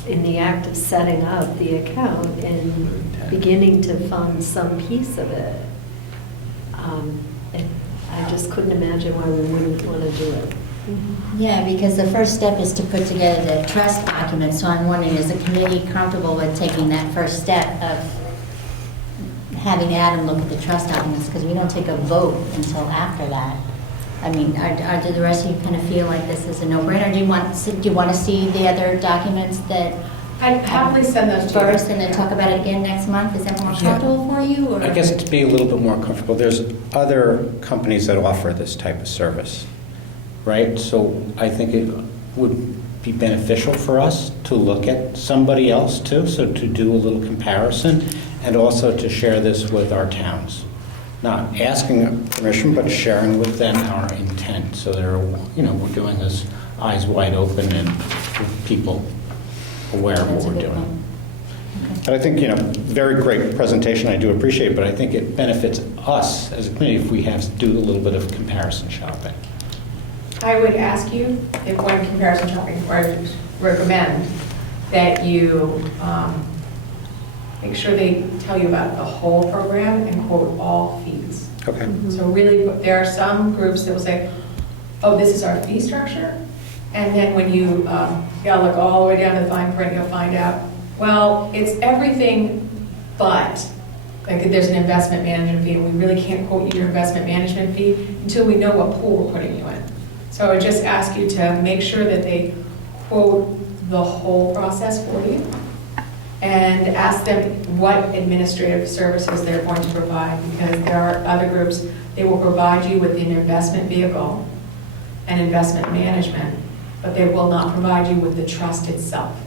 in the act of setting up the account and beginning to fund some piece of it. I just couldn't imagine why we wouldn't want to do it. Yeah, because the first step is to put together the trust document, so I'm wondering, is the committee comfortable with taking that first step of having Adam look at the trust documents, because we don't take a vote until after that? I mean, do the rest of you kind of feel like this is a no-brainer? Do you want to see the other documents that I'd happily send those to you. first and then talk about it again next month? Is that more comfortable for you? Or? I guess to be a little bit more comfortable, there's other companies that offer this type of service, right? So I think it would be beneficial for us to look at somebody else too, so to do a little comparison, and also to share this with our towns. Not asking permission, but sharing with them our intent, so they're, we're doing this eyes wide open and with people aware of That's a what we're good doing. one. But I think, very great presentation, I do appreciate it, but I think it benefits us as a community if we have to do a little bit of comparison shopping. I would ask you, if when comparison shopping, or I would recommend that you make sure they tell you about the whole program and quote all fees. Okay. So really, there are some groups that will say, oh, this is our fee structure. And then when you look all the way down to the fine print, you'll find out, well, it's everything but, like there's an investment management fee, and we really can't quote you your investment management fee until we know what pool we're putting you in. So I would just ask you to make sure that they quote the whole process for you, and ask them what administrative services they're going to provide, because there are other groups, they will provide you with an investment vehicle and investment management, but they will not provide you with the trust itself.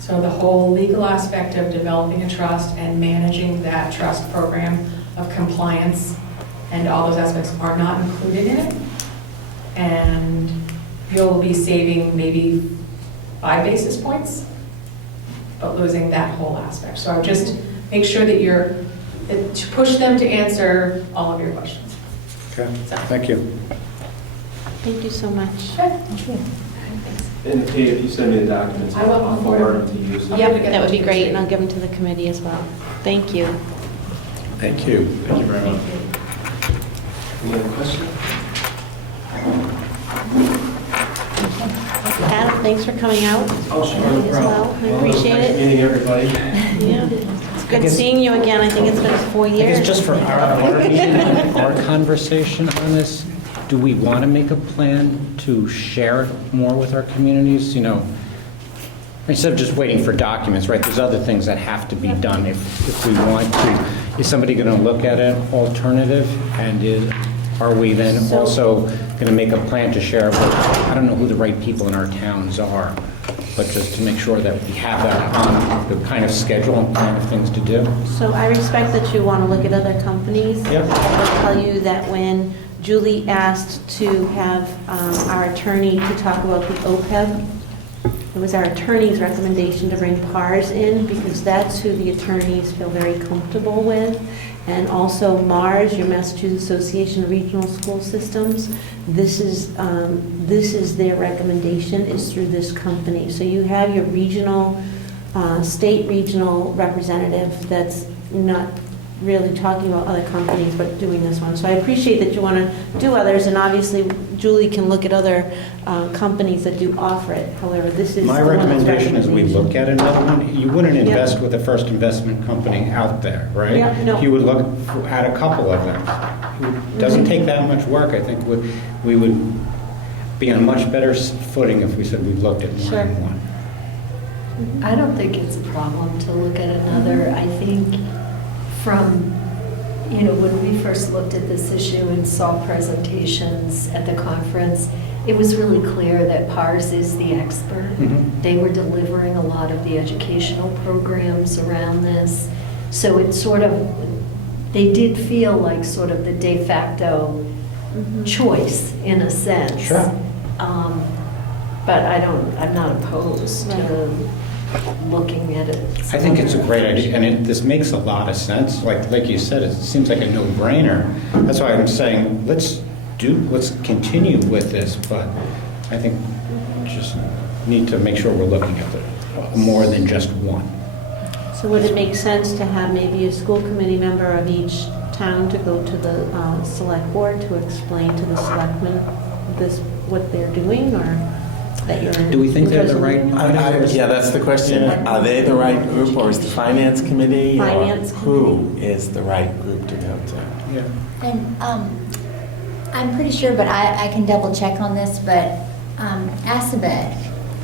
So the whole legal aspect of developing a trust and managing that trust program of compliance and all those aspects are not included in it. And you'll be saving maybe 5 basis points, but losing that whole aspect. So just make sure that to push them to answer all of your questions. Okay, thank you. Thank you so much. Thank you. And Kate, if you send me the documents, I will. I'll forward them to you. so- Yep, that would be great, and I'll give them to the committee as well. Thank you. Thank you. Thank you very much. Any other questions? Adam, thanks for coming out. Oh, sure, no As well. problem. I appreciate Nice it. meeting everybody. Yeah, it's good guess- seeing you again. I think it's been 4 I years. guess just for our conversation on this, do we want to make a plan to share it more with our communities? You know, instead of just waiting for documents, right? There's other things that have to be done if we want to. Is somebody going to look at an alternative? And are we then also going to make a plan to share with, I don't know who the right people in our towns are, but just to make sure that we have that on the kind of schedule and plan of things to do? So I respect that you want to look at other companies. Yep. I will tell you that when Julie asked to have our attorney to talk about the OPEB, it was our attorney's recommendation to bring PARS in because that's who the attorneys feel very comfortable with. And also MARS, your Massachusetts Association of Regional School Systems, this is their recommendation is through this company. So you have your regional, state regional representative that's not really talking about other companies, but doing this one. So I appreciate that you want to do others, and obviously Julie can look at other companies that do offer it. However, this is My the one that's recommendation is we look at another one. You wouldn't Yeah. invest with the first investment company out there, right? Yeah, no. You would look at a couple of them. It doesn't take that much work. I think we would be on a much better footing if we said we looked at more Sure. than one. I don't think it's a problem to look at another. I think from, when we first looked at this issue and saw presentations at the conference, it was really clear that PARS is the expert. Mhm. They were delivering a lot of the educational programs around this. So it they did feel like sort of the de facto choice in a sense. Sure. But I'm not opposed to looking at it. I think it's a great idea, and this makes a lot of sense. Like you said, it seems like a no-brainer. That's why I'm saying, let's continue with this, but I think we just need to make sure we're looking at it more than just one. So would it make sense to have maybe a school committee member of each town to go to the select board to explain to the selectmen what they're doing, or that you're... Do we think they're the right? Yeah, that's the question. Yeah. Are they the right group, or is the finance committee? or Finance Who is the right group to go to? Yeah. And I'm pretty sure, but I can double check on this, but Assabet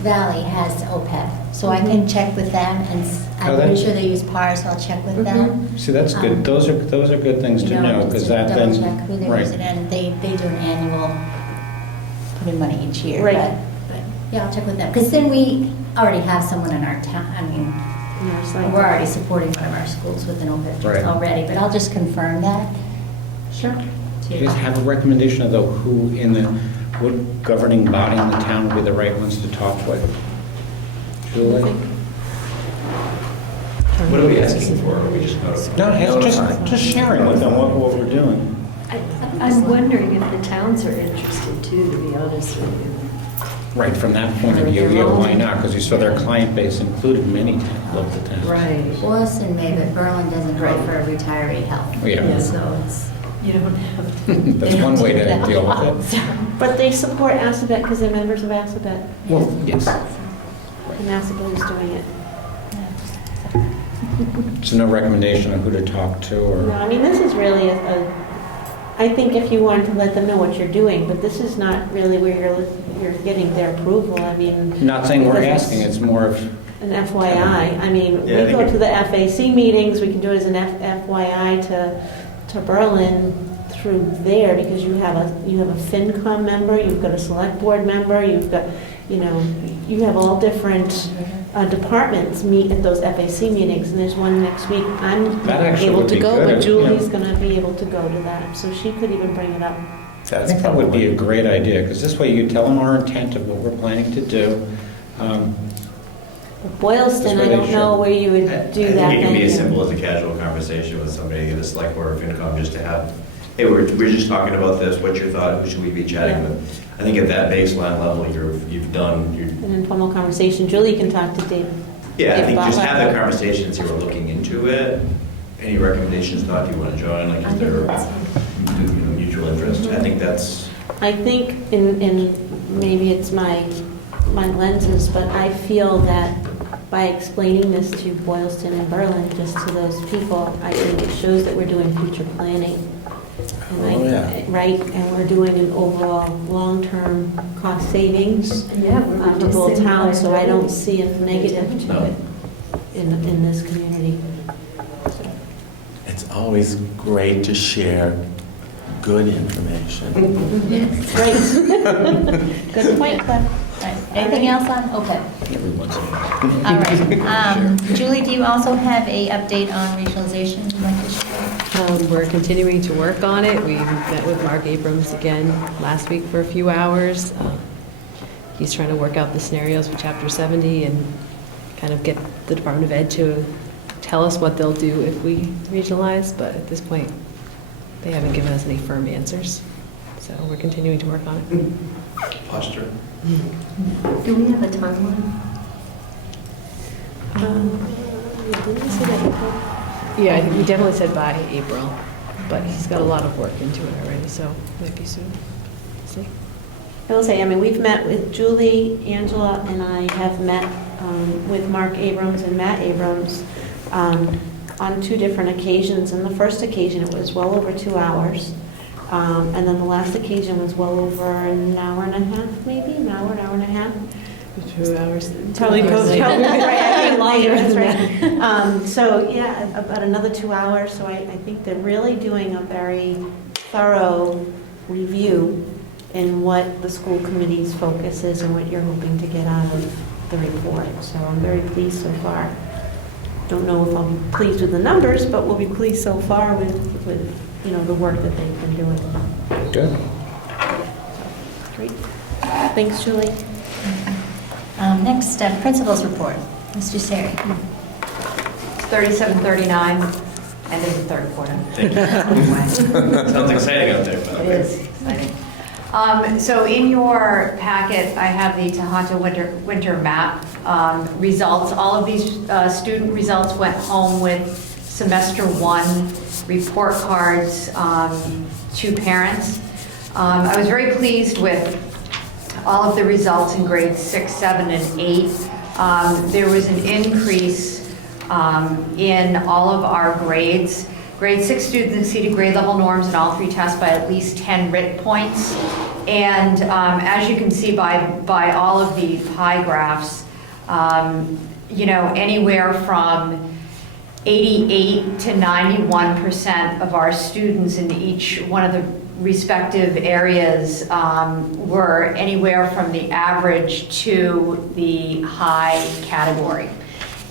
Valley has OPEB, so I can check with them, and I'm Oh, pretty that- sure they use PARS, so I'll check with them. See, that's good. Those are good things to know, just because to that then... Double check who they're right. using, and they do an annual, put in money each year. Right. But yeah, I'll check with them, because then we already have someone in our town, I mean, Yeah, it's like- we're already supporting one of our schools with an OPEB Right. already, but I'll just confirm that. Sure. Do you guys have a recommendation of who what governing body in the town would be the right ones to talk with? Julie? What are we asking for? Are we just notifying? No, it's just sharing with them what we're doing. I'm wondering if the towns are interested too, to be honest with you. Right, from that point of view, yeah, why not? Because you saw their client base included many local towns. Right. Boylston may, but Berlin doesn't Right. offer retiree health. Yeah. So it's, You don't have to. That's one way to deal with it. But they support Assabet because they're members of Assabet, Well, yes. and Assabet is doing it. So no recommendation on who to talk to, No, or... I mean, this is really I think if you wanted to let them know what you're doing, but this is not really where you're getting their approval. I mean... Not saying we're because asking, it's more of... an FYI. I mean, we Yeah, I think go to the FAC meetings, we can do it as an FYI to Berlin through there, because you have a FinCom member, you've got a select board member, you've got, you have all different departments meet at those FAC meetings, and there's one next week. I'm That actually able would to be go, good, but yeah. Julie's going to be able to go to that, so she could even bring it up. I think that would be a great idea, because this way you tell them our intent of what we're planning to do. Boylston, I That's where they don't know where you would do that. I think it can be as venue. simple as a casual conversation with somebody, the select board or FinCom, just to have hey, we're just talking about this, what's your thought, who should we be chatting with? I think at that baseline level, you've done, An informal conversation. Julie can talk to Dave. yeah, I Dave think just Butler. have that conversation, see we're looking into it. Any recommendations, thought you want to join, like, is there mutual interest? I think that's, I think in maybe it's my lenses, but I feel that by explaining this to Boylston and Berlin, just to those people, I think it shows that we're doing future planning. Right, and we're doing an overall long-term cost savings Yeah, for both towns, so I don't see a negative to No. it in this community. It's always great to share good information. Great. Good point, Cliff. All right. Anything else on OPEB? All right. Julie, do you also have a update on regionalization you'd like to share? We're continuing to work on it. We met with Mark Abrams again last week for a few hours. He's trying to work out the scenarios for Chapter 70 and kind of get the Department of Ed to tell us what they'll do if we regionalize, but at this point, they haven't given us any firm answers. So we're continuing to work on it. posture. Do we have a timeline? Didn't we say that April? Yeah, I think we definitely said by April, but he's got a lot of work into it already, so might be soon. See? I will say, I mean, we've met with Julie, Angela, and I have met with Mark Abrams and Matt Abrams on 2 different occasions. And the first occasion, it was well over 2 hours. And then the last occasion was well over an hour and a half, maybe, an hour and a half. 2 hours. Probably goes, later. right, I think longer, that's Than right. So, yeah, about another 2 hours. So I think they're really doing a very thorough review in what the school committee's focus is and what you're hoping to get out of the report. So I'm very pleased so far. Don't know if I'll be pleased with the numbers, but we'll be pleased so far with the work that they've been doing. Good. Great. Thanks, Julie. Next, principal's report. Mr. Sari. 3739, end of the third quarter. Thank you. Sounds exciting out there, but It is exciting. So in your packet, I have the Tohoto winter map results. All of these student results went home with semester 1 report cards to parents. I was very pleased with all of the results in grades 6, 7, and 8. There was an increase in all of our grades. Grade 6 students exceeded grade level norms in all 3 tests by at least 10 RIT points. And as you can see by all of the pie graphs, anywhere from 88 to 91% of our students in each one of the respective areas were anywhere from the average to the high category.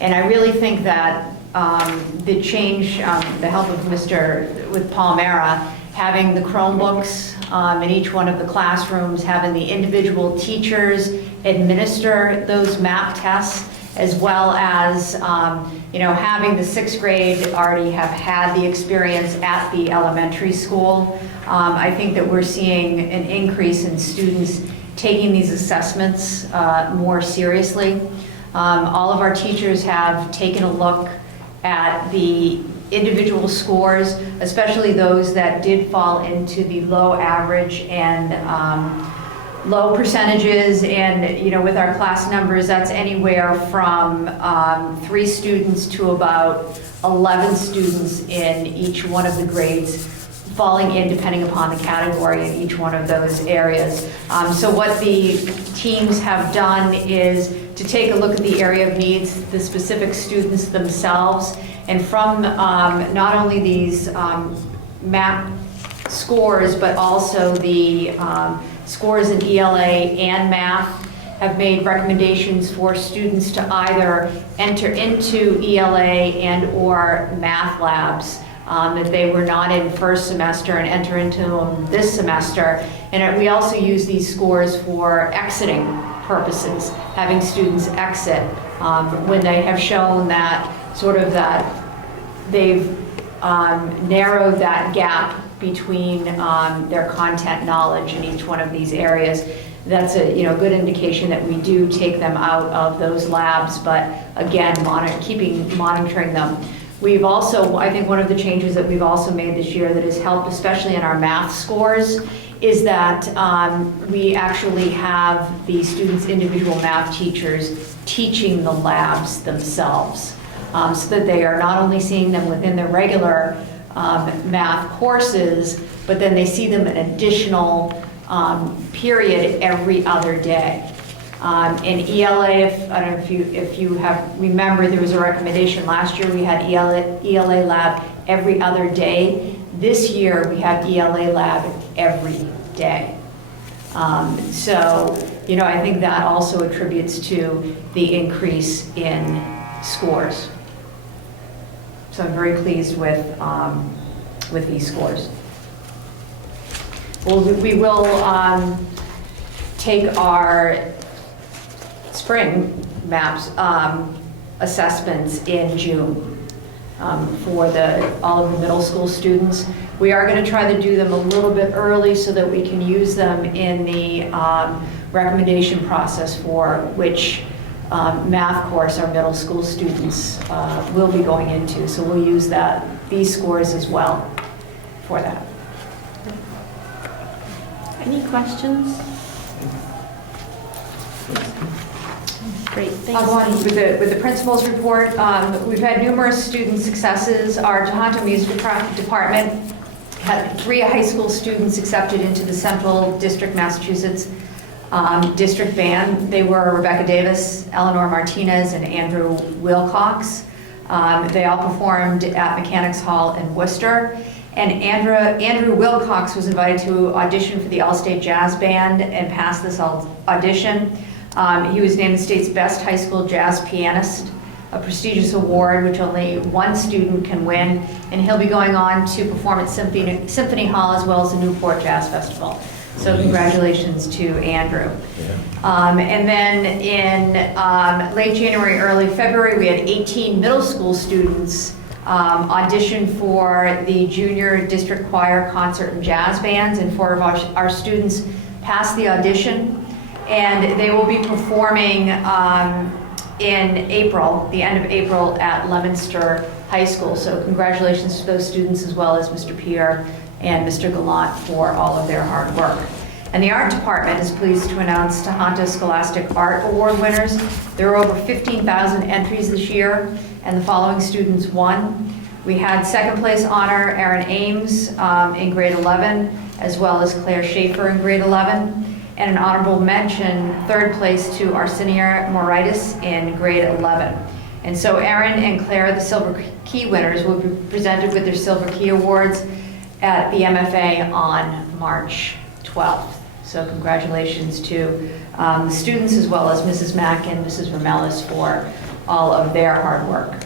And I really think that the change, the help of with Paul Mara, having the Chromebooks in each one of the classrooms, having the individual teachers administer those map tests, as well as having the 6th grade already have had the experience at the elementary school. I think that we're seeing an increase in students taking these assessments more seriously. All of our teachers have taken a look at the individual scores, especially those that did fall into the low average and low percentages. And with our class numbers, that's anywhere from 3 students to about 11 students in each one of the grades falling in depending upon the category in each one of those areas. So what the teams have done is to take a look at the area of needs, the specific students themselves, and from not only these map scores, but also the scores in ELA and math, have made recommendations for students to either enter into ELA and or math labs that they were not in first semester and enter into them this semester. And we also use these scores for exiting purposes, having students exit when they have shown that that they've narrowed that gap between their content knowledge in each one of these areas. That's a good indication that we do take them out of those labs, but again, monitoring them. We've also, I think one of the changes that we've also made this year that has helped, especially in our math scores, is that we actually have the students' individual math teachers teaching the labs themselves, so that they are not only seeing them within their regular math courses, but then they see them an additional period every other day. In ELA, I don't know if you have remembered, there was a recommendation last year. We had ELA lab every other day. This year we have ELA lab every day. So I think that also attributes to the increase in scores. So I'm very pleased with these scores. Well, we will take our spring maps assessments in June for all of the middle school students. We are going to try to do them a little bit early so that we can use them in the recommendation process for which math course our middle school students will be going into. So we'll use these scores as well for that. Any questions? Great, thanks. I'll go on with the principal's report. We've had numerous student successes. Our Tohoto Music Department had 3 high school students accepted into the Central District, Massachusetts District Band. They were Rebecca Davis, Eleanor Martinez, and Andrew Wilcox. They all performed at Mechanics Hall in Worcester. And Andrew Wilcox was invited to audition for the All-State Jazz Band and passed this audition. He was named the state's best high school jazz pianist, a prestigious award which only one student can win, and he'll be going on to perform at Symphony Hall as well as the Newport Jazz Festival. So congratulations to Andrew. Yeah. And then in late January, early February, we had 18 middle school students audition for the Junior District Choir Concert and Jazz Bands, and 4 of our students passed the audition. And they will be performing in April, the end of April, at Leominster High School. So congratulations to those students as well as Mr. Pierre and Mr. Gallant for all of their hard work. And the art department is pleased to announce Tohoto Scholastic Art Award winners. There were over 15,000 entries this year, and the following students won. We had second place honor Erin Ames in grade 11, as well as Claire Schaefer in grade 11. And an honorable mention, third place to Arsenio Moritis in grade 11. And so Erin and Claire, the Silver Key winners, will be presented with their Silver Key Awards at the MFA on March 12th. So congratulations to the students as well as Mrs. Mack and Mrs. Ramelis for all of their hard work.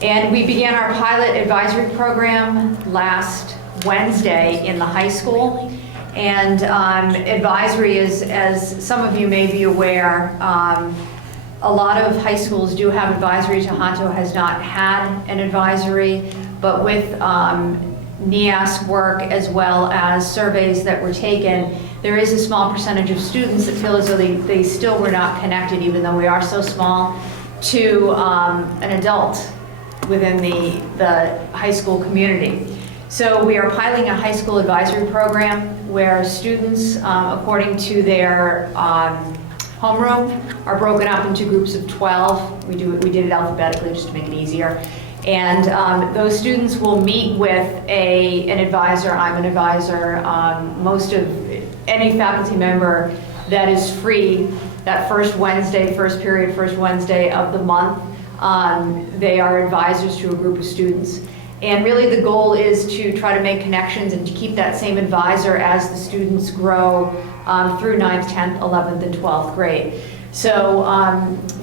And we began our pilot advisory program last Wednesday in the high school. And advisory is, as some of you may be aware, a lot of high schools do have advisory. Tohoto has not had an advisory, but with NEASC work as well as surveys that were taken, there is a small percentage of students that feel as though they still were not connected, even though we are so small, to an adult within the high school community. So we are piloting a high school advisory program where students, according to their homeroom, are broken up into groups of 12. We did it alphabetically just to make it easier. And those students will meet with an advisor. I'm an advisor. Most of any faculty member that is free that first Wednesday of the month, they are advisors to a group of students. And really the goal is to try to make connections and to keep that same advisor as the students grow through 9th, 10th, 11th, and 12th grade. So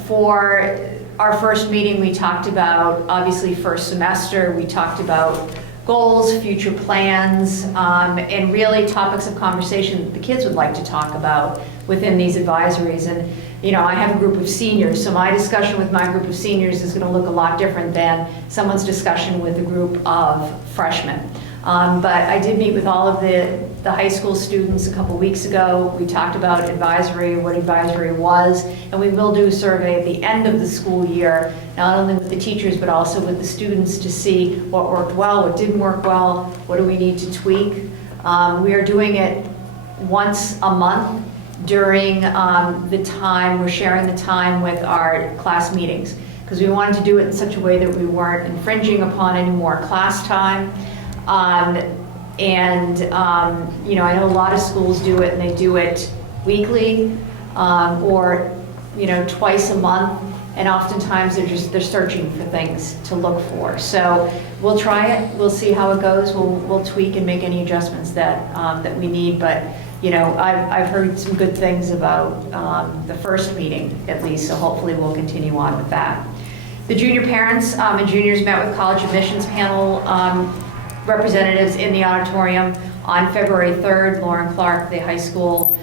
for our first meeting, we talked about, obviously, first semester, we talked about goals, future plans, and really topics of conversation that the kids would like to talk about within these advisories. And I have a group of seniors, so my discussion with my group of seniors is going to look a lot different than someone's discussion with a group of freshmen. But I did meet with all of the high school students a couple weeks ago. We talked about advisory, what advisory was, and we will do a survey at the end of the school year, not only with the teachers, but also with the students to see what worked well, what didn't work well, what do we need to tweak. We are doing it once a month during the time, we're sharing the time with our class meetings, because we wanted to do it in such a way that we weren't infringing upon any more class time. You know, I know a lot of schools do it, and they do it weekly, or, you know, twice a month, and oftentimes they're searching for things to look for. So we'll try it, we'll see how it goes, we'll tweak and make any adjustments that we need, but, you know, I've heard some good things about the first meeting, at least, so hopefully we'll continue on with that. The junior parents and juniors met with college admissions panel representatives in the auditorium on February 3rd. Lauren Clark, the high school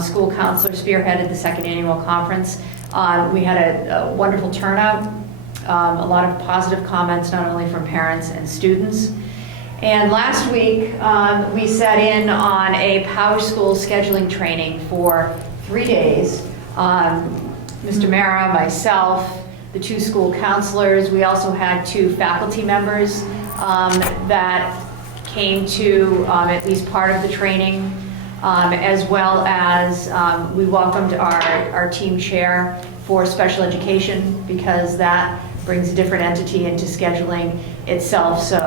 school counselor, spearheaded the second annual conference. We had a wonderful turnout, a lot of positive comments, not only from parents and students. And last week, we sat in on a Power School scheduling training for 3 days. Mr. Mara, myself, the two school counselors, we also had 2 faculty members that came to at least part of the training, as well as we welcomed our team chair for special education, because that brings a different entity into scheduling itself. So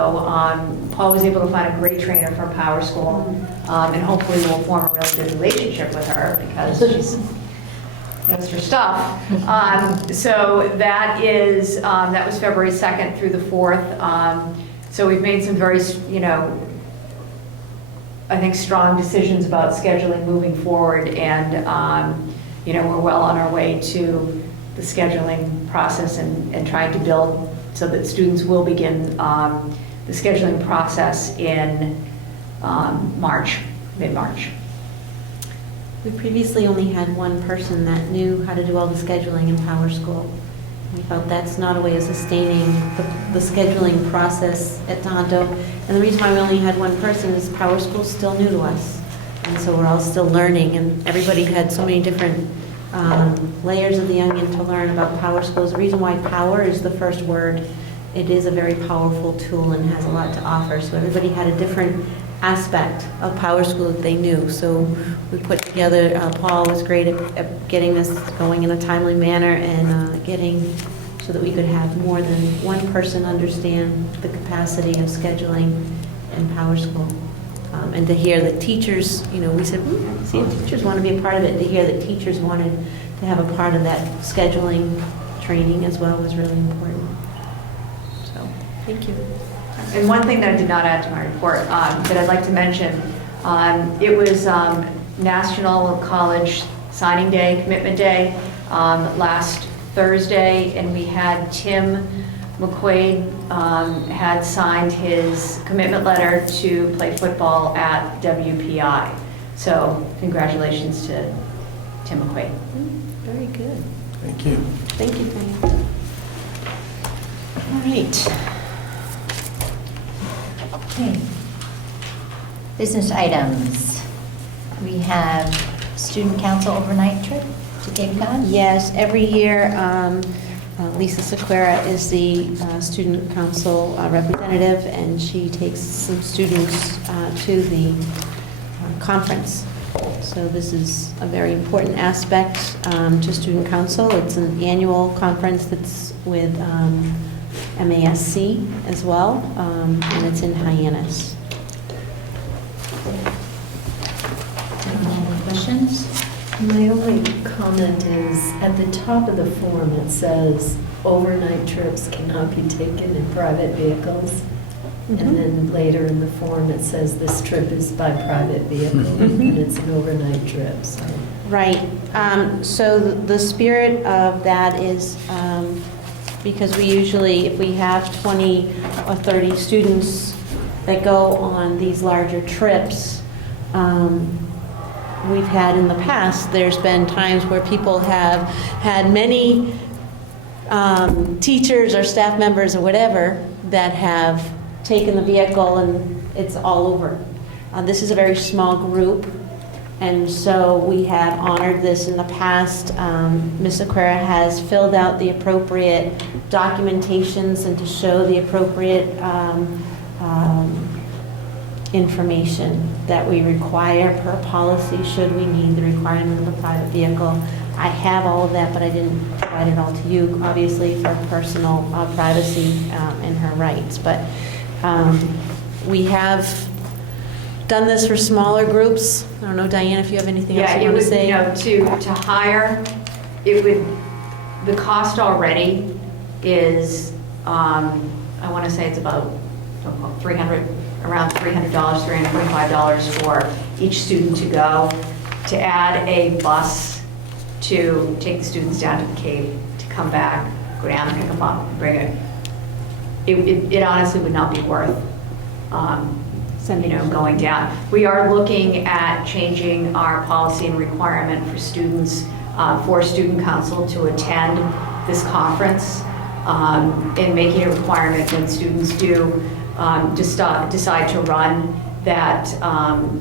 Paul was able to find a great trainer from Power School, and hopefully we'll form a really good relationship with her, because she's knows her stuff. So that was February 2nd through the 4th. So we've made some very, you know, I think strong decisions about scheduling moving forward, and you know, we're well on our way to the scheduling process and trying to build so that students will begin the scheduling process in March, mid-March. We previously only had one person that knew how to do all the scheduling in Power School. We felt that's not a way of sustaining the scheduling process at Tohoto. And the reason why we only had one person is Power School's still new to us. And so we're all still learning, and everybody had so many different layers of the onion to learn about Power Schools. The reason why power is the first word, it is a very powerful tool and has a lot to offer. So everybody had a different aspect of Power School that they knew. So we put together, Paul was great at getting this going in a timely manner, and getting so that we could have more than one person understand the capacity of scheduling in Power School. And to hear that teachers, you know, we said, see if teachers want to be a part of it. To hear that teachers wanted to have a part of that scheduling training as well was really important. So, thank you. And one thing that I did not add to my report that I'd like to mention, it was National College Signing Day, Commitment Day, last Thursday, and we had Tim McQuaid had signed his commitment letter to play football at WPI. So congratulations to Tim McQuaid. Very good. Thank you. Thank you, Diane. All right. Okay. Business items. We have student council overnight trip to Cape Cod. Yes, every year, Lisa Sequeira is the student council representative, and she takes some students to the conference. So this is a very important aspect to student council. It's an annual conference that's with MASC as well, and it's in Hyannis. Any other questions? My only comment is, at the top of the form, it says, overnight trips cannot be taken in private vehicles. And then later in the form, it says this trip is by private vehicle, and it's an overnight trip, so. Right. So the spirit of that is, because we usually, if we have 20 or 30 students that go on these larger trips, we've had in the past, there's been times where people have had many teachers or staff members or whatever that have taken the vehicle and it's all over. This is a very small group, and so we have honored this in the past. Ms. Aquera has filled out the appropriate documentations and to show the appropriate information that we require per policy should we need the requirement of a private vehicle. I have all of that, but I didn't provide it all to you, obviously, for personal privacy and her rights. But we have done this for smaller groups. I don't know, Diane, if you have anything else you want to say? Yeah, it would, to hire, the cost already is, I want to say it's about around $300, $325 for each student to go. To add a bus to take the students down to the Cape, to come back, go down, pick them up, bring it. It honestly would not be worth, going down. We are looking at changing our policy and requirement for students, for student council to attend this conference, and making a requirement when students do decide to run, that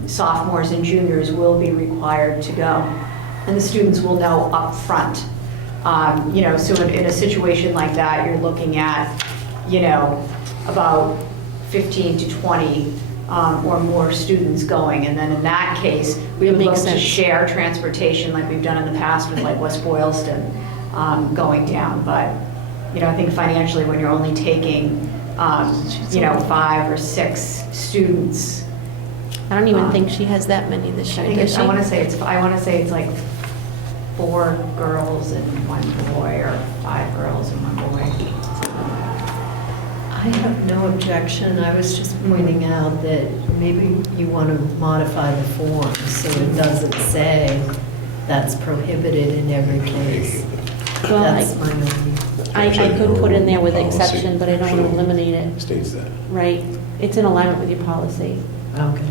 sophomores and juniors will be required to go. And the students will know up front. So in a situation like that, you're looking at, about 15 to 20 or more students going. And then in that case, we would look to share transportation like we've done in the past with like West Boylston going down. But, I think financially when you're only taking, 5 or 6 students. I don't even think she has that many this year, does she? I want to say it's like 4 girls and 1 boy, or 5 girls and 1 boy. I have no objection. I was just pointing out that maybe you want to modify the form so it doesn't say that's prohibited in every case. Well, That's my only. I could put in there with exception, but I don't want to eliminate it. States that. Right. It's in alignment with your policy. Okay.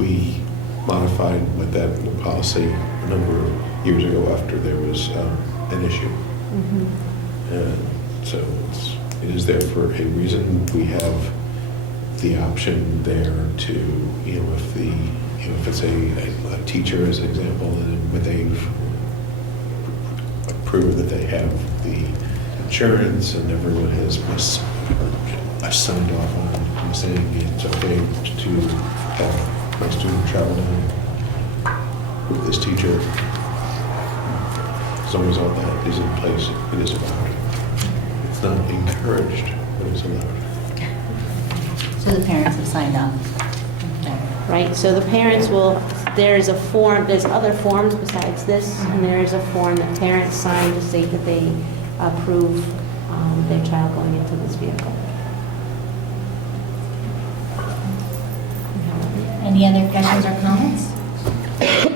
We modified with that new policy a number of years ago after there was an issue. So it is there for a reason. We have the option there to, if it's a teacher as an example, and when they've prove that they have the insurance and everyone has signed off on saying it's okay to have my student travel down with this teacher. As long as all that is in place, it is allowed. It's not encouraged, but it's allowed. So the parents have signed off. Right, so the parents will, there's a form, there's other forms besides this, and there is a form that parents sign to state that they approve their child going into this vehicle. Any other questions or comments? Okay,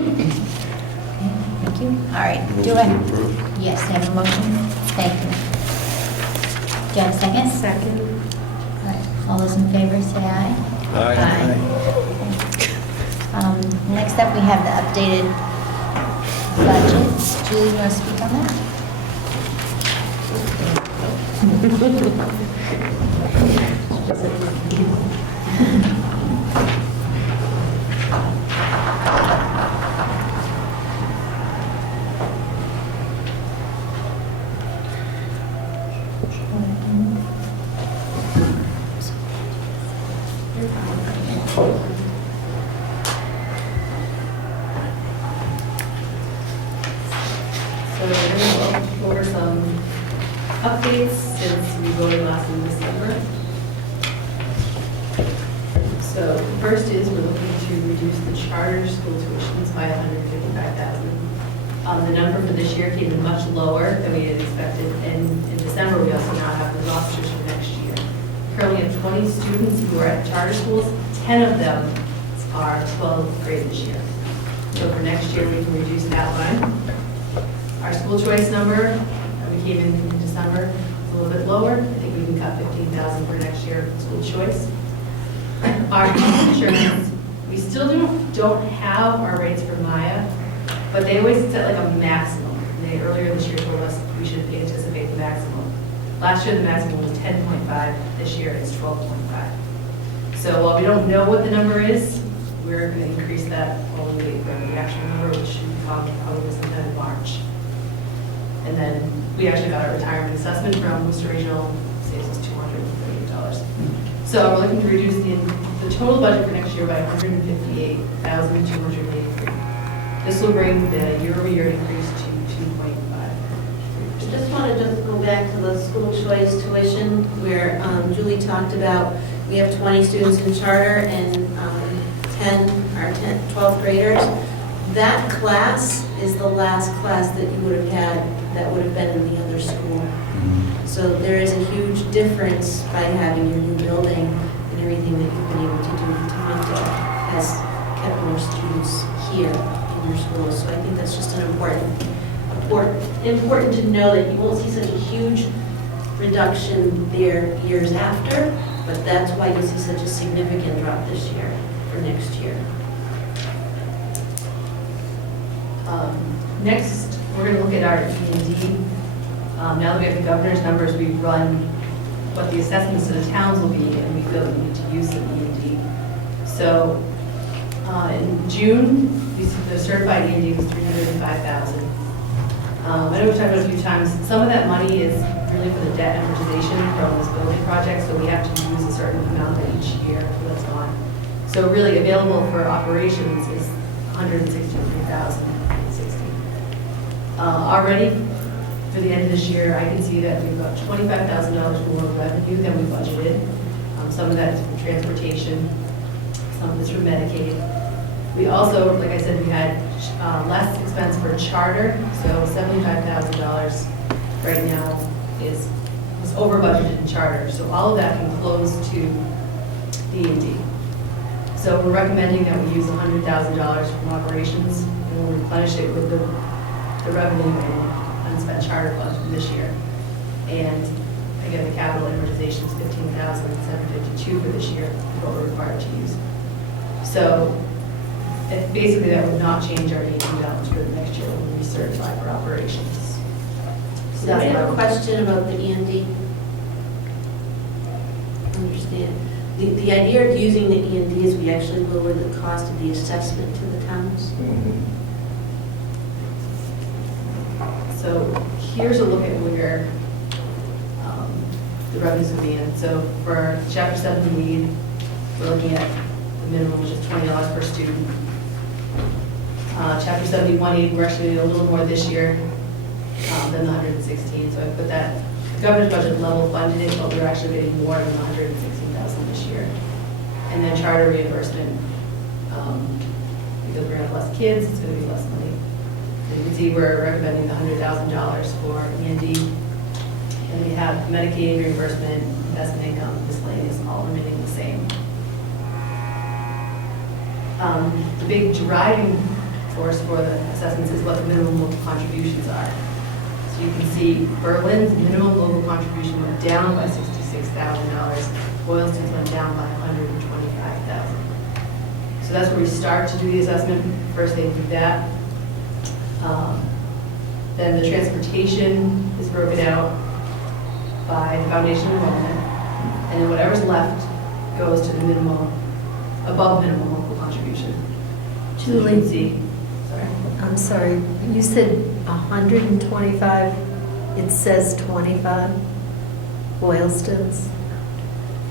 thank you. All right. Yes, I have a motion. Thank you. Do you have a second? Second. All right. All those in favor say aye. Aye. Next up, we have the updated budget. Julie, you want to speak on that? So we're going to go over some updates since we voted last in December. So first is we're looking to reduce the charter school tuitions by $155,000. The number for this year came in much lower than we had expected, and in December we also now have the rosters for next year. Currently have 20 students who are at charter schools, 10 of them are 12th grade this year. So for next year we can reduce that line. Our school choice number, that we came in December, is a little bit lower. I think we can cut $15,000 for next year school choice. Our insurance, we still don't have our rates for Maya, but they always set like a maximum. They earlier this year told us we should anticipate the maximum. Last year the maximum was 10.5. This year it's 12.5. So while we don't know what the number is, we're going to increase that while we wait for the actual number, which should come probably sometime in March. And then we actually got our retirement assessment from Worcester Regional, saves us $238. So we're looking to reduce the total budget for next year by $158,283. This will bring the year-over-year increase to 2.5. I just want to just go back to the school choice tuition where Julie talked about, we have 20 students in charter and 12th graders. That class is the last class that you would have had that would have been in the other school. So there is a huge difference by having your new building and everything that you've been able to do. Toronto has kept more students here in your school. So I think that's just an important to know that you won't see such a huge reduction there years after, but that's why you'll see such a significant drop this year for next year. Next, we're going to look at our E&D. Now that we have the governor's numbers, we've run what the assessments to the towns will be, and we feel that we need to use some E&D. So in June, the certified E&D was $305,000. I know we've talked about it a few times. Some of that money is really for the debt amortization from this building project, so we have to use a certain amount each year for that's gone. So really available for operations is $163,060. Already, for the end of this year, I can see that we've got $25,000 more revenue than we budgeted. Some of that is from transportation, some of it's from Medicaid. We also, like I said, we had less expense for charter, so $75,000 right now is over budgeted in charter. So all of that can close to D&D. So we're recommending that we use $100,000 from operations and we'll replenish it with the revenue and unspent charter funds from this year. And again, the capital amortization is $15,752 for this year, is what we're required to use. So basically that would not change our E&D balance for the next year when we recertify for operations. So I have a question about the E&D. Understand. The idea of using the E&D is we actually lower the cost of the assessment to the towns. So here's a look at where the revenues will be in. So for Chapter 7 need, we're looking at the minimum, which is $20 per student. Chapter 71 need, we're actually a little more this year than the 116. So I put that governor's budget level funded it, but we're actually getting more than the 116,000 this year. And then charter reimbursement, because we're gonna have less kids, it's gonna be less money. You can see we're recommending the $100,000 for E&D. And we have Medicaid reimbursement, investment income, miscellaneous, all remaining the same. The big driving force for the assessments is what the minimum local contributions are. So you can see Berlin's minimum local contribution went down by $66,000. Boylston's went down by $125,000. So that's where we start to do the assessment. First they do that. Then the transportation is broken out by foundation enrollment, and then whatever's left goes to the minimum, above minimum local contribution. Julie, See, sorry. I'm sorry, you said 125, it says 25, Boylston's?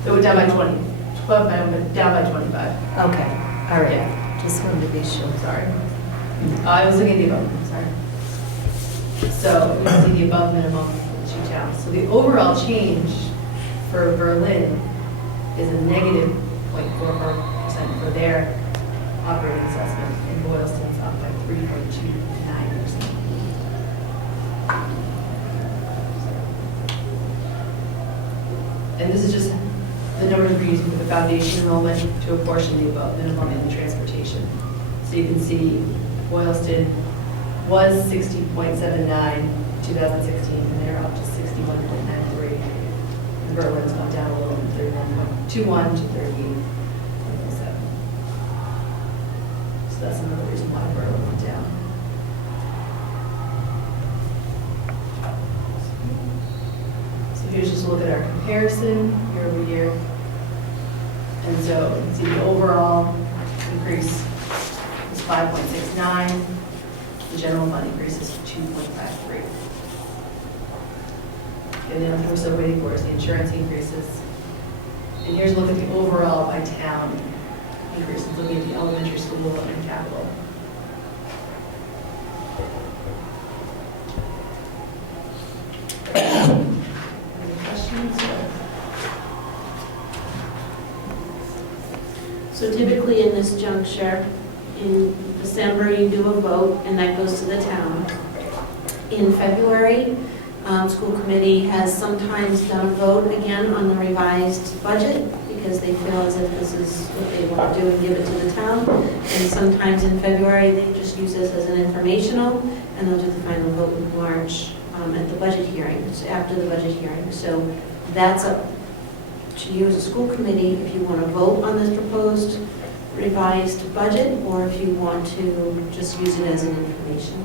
It went down by 20, down by 25. Okay, all right, Yeah. just wanted to be sure. Sorry. I was looking at the above, sorry. So you can see the above minimum for the two towns. So the overall change for Berlin is a negative 0.44% for their operating assessment, and Boylston's up by 3.29%. And this is just the numbers we're using for the foundation enrollment to apportion the above minimum and the transportation. So you can see Boylston was 60.79 in 2016, and they're up to 61.93. And Berlin's gone down a little from 31.21 to 38.07. So that's another reason why Berlin went down. So here's just a look at our comparison year over year. And so you can see the overall increase is 5.69. The general fund increase is 2.53. And then what we're still waiting for is the insurance increases. And here's a look at the overall by town increases, looking at the elementary school and capital. Any questions? So typically in this juncture, in December, you do a vote, and that goes to the town. In February, school committee has sometimes done a vote again on the revised budget, because they feel as if this is what they want to do and give it to the town. And sometimes in February, they just use this as an informational, and they'll do the final vote in March at the budget hearings, after the budget hearing. So that's up to you as a school committee if you want to vote on this proposed revised budget, or if you want to just use it as an information.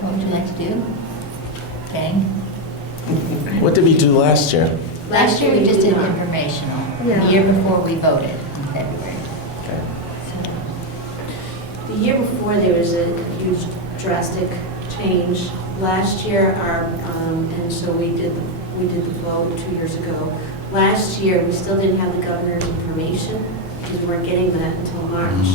What would you like to do? Okay. What did we do last year? Last year, we just did informational. The year before, we voted in February. The year before, there was a huge drastic change. Last year, and so we did the vote 2 years ago. Last year, we still didn't have the governor's information, because we weren't getting that until March.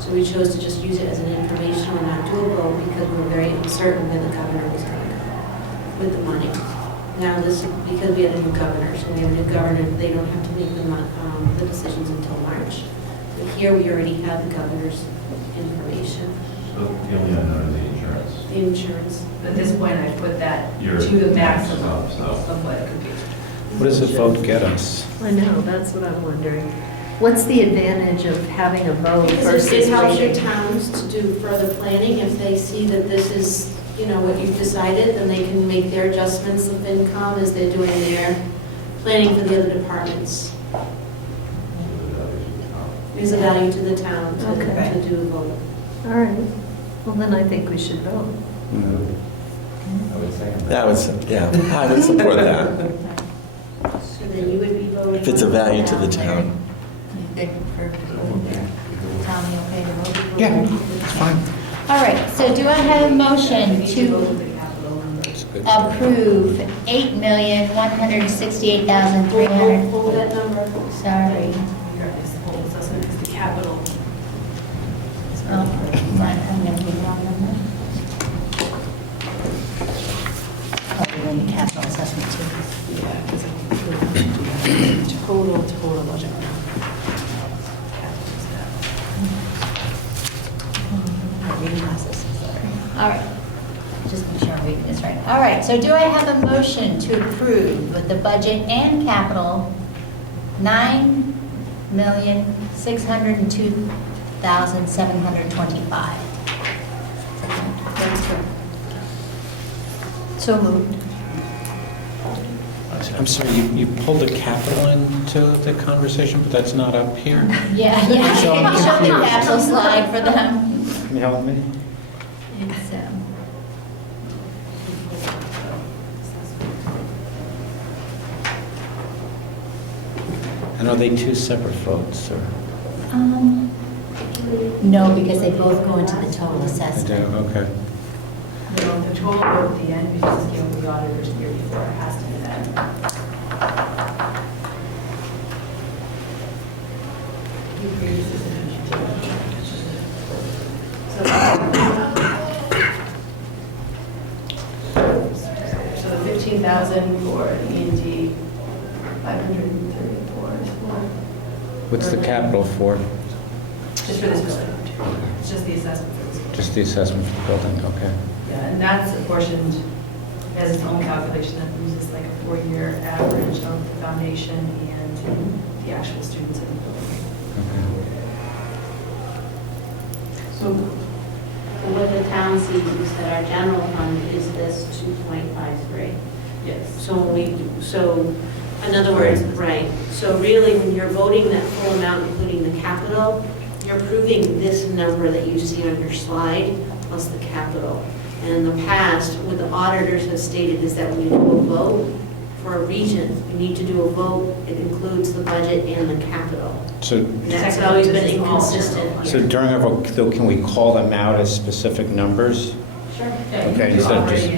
So we chose to just use it as an informational and not do a vote, because we were very uncertain when the governor was going to come with the money. Now this, because we had a new governor, so we have a new governor, they don't have to make the decisions until March. But here, we already have the governor's information. So the only unknown is the insurance. The insurance. At this point, I put that Your to the maximum taxes up, so. of what it could be. What does the vote get us? I know, that's what I'm wondering. What's the advantage of having a vote Because versus it helps your waiting? towns to do further planning. If they see that this is, what you've decided, then they can make their adjustments of income as they're doing their planning for the other departments. There's a value to the town Okay. to do a vote. All right. Well, then I think we should vote. I would say. That was, yeah, I would support that. So then you would be voting. If it's a on value to the Larry, town. You good for, Tom, you okay to vote? Yeah, it's fine. All right, so do I have a motion We should vote to with the capital number. It's good. approve $8,168,300? Hold that number. Sorry. This whole assessment is the capital. Oh, I'm going to be wrong number. Oh, we're doing the capital assessment too. Yeah, because total budget. Reading glasses, sorry. All right, just make sure I'm reading this right. All right, so do I have a motion to approve with the budget and capital $9,602,725? So moved. I'm sorry, you pulled the capital into the conversation, but that's not up here? Yeah, So can I'm you show the confused. capital slide for them? Can you help me? It's, And are they two separate votes, or? no, because they both go into the total I do, assessment. okay. The total vote at the end, because this came from the auditors the year before, it has to be that. So the 15,000 for E&D, 534 is for, What's the capital for? just for this building. It's just the assessment for this building. Just the assessment for the building, okay. Yeah, and that's apportioned, it has its own calculation that uses like a 4-year average of the foundation and the actual students in the building. So what the town sees is that our general fund is this 2.53. Yes. So in other words, right, so really, when you're voting that full amount, including the capital, you're approving this number that you see on your slide, plus the capital. And in the past, what the auditors have stated is that when you do a vote for a region, you need to do a vote, it includes the budget and the capital. So, And that's always been inconsistent so here. during our vote, though, can we call them out as specific numbers? Sure. Okay, instead of just,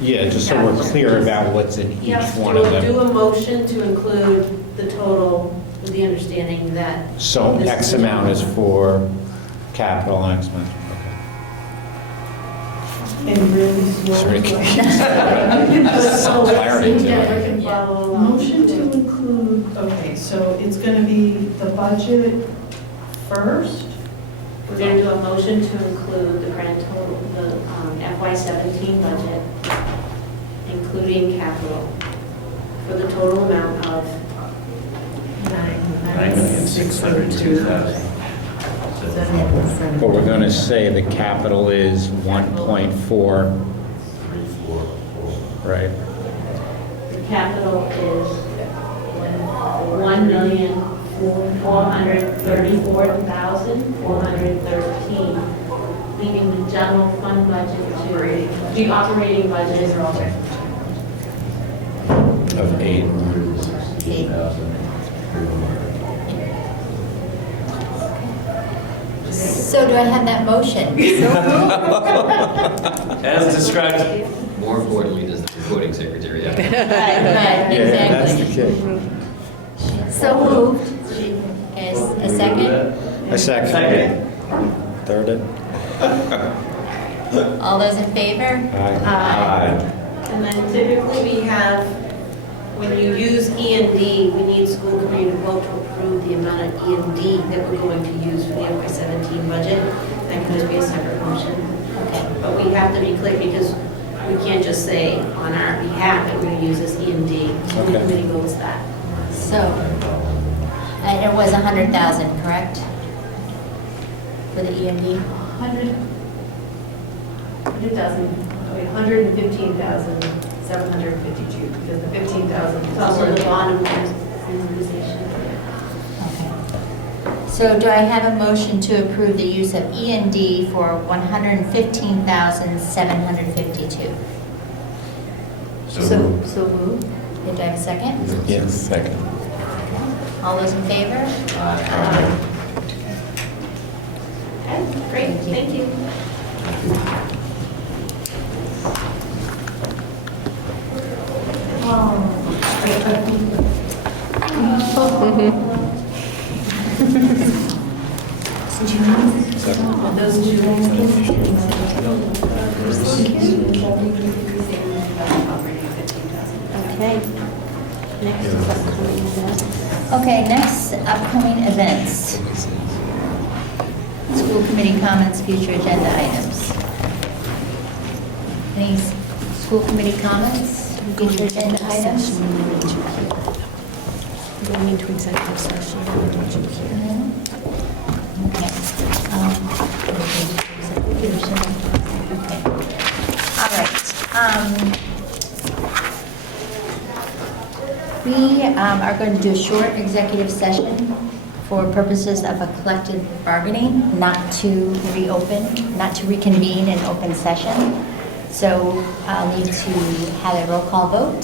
yeah, just so we're clear about what's in each Yes, one of do them. a motion to include the total with the understanding that. So this X amount is for capital and X amount, And really Sorry. Some clarity to it. Yeah, we can follow along. Motion to include, okay, so it's going to be the budget first? We're going to do a motion to include the grand total, the FY17 budget, including capital, for the total amount of $9,602,000. but we're going to say the capital is 1.4, right? The capital is $1,434,413, leaving the general fund budget to, the operating budget is Of 8. So do I have that motion? As described. More importantly, does the recording secretary have? Right, Yeah, that's the exactly. key. So moved. Is a second? A second. Third it. All those in favor? Aye. And then typically we have, when you use E&D, we need school committee to vote to approve the amount of E&D that we're going to use for the FY17 budget. That can just be a separate motion. Okay. But we have to be clear because we can't just say on our behalf that we're going to use this E&D. School Okay. committee votes that. So, and it was 100,000, correct? For the EMD? 115,752 because the 15,000 is also the bottom amortization. Okay. So do I have a motion to approve the use of EMD for 115,752? So moved. Did I have a second? Yes, second. All those in favor? Okay, great, thank you. Those two. Okay. Next is upcoming events. Okay, next, upcoming events. School committee comments, future agenda items. Any school committee comments, future agenda items? Going into executive session. Okay. Okay. All right. We are going to do a short executive session for purposes of a collective bargaining, not to reopen, not to reconvene in open session. So I'll need to have a roll call vote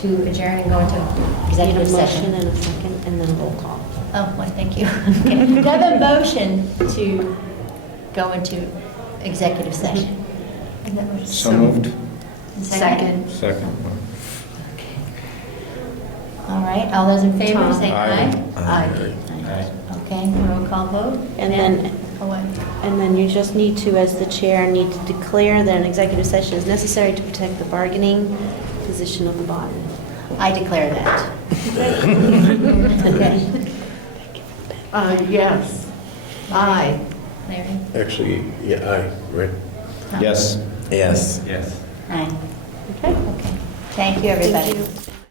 to adjourn and go into Need a executive motion session. and a second, and then a roll call. Oh, well, thank you. Okay. Do I have a motion to go into executive session? Is that what- So moved. Second. Second. All right, all those in favor, Tom. say aye. Aye. Aye. Okay, roll call vote. And then, Oh, what? and then you just need to, as the chair, need to declare that an executive session is necessary to protect the bargaining position of the body. I declare that. Okay. Yes. Aye. Larry? Actually, yeah, aye, right? Yes. Yes. Yes. Aye. Okay? Okay. Thank you, everybody. Thank you.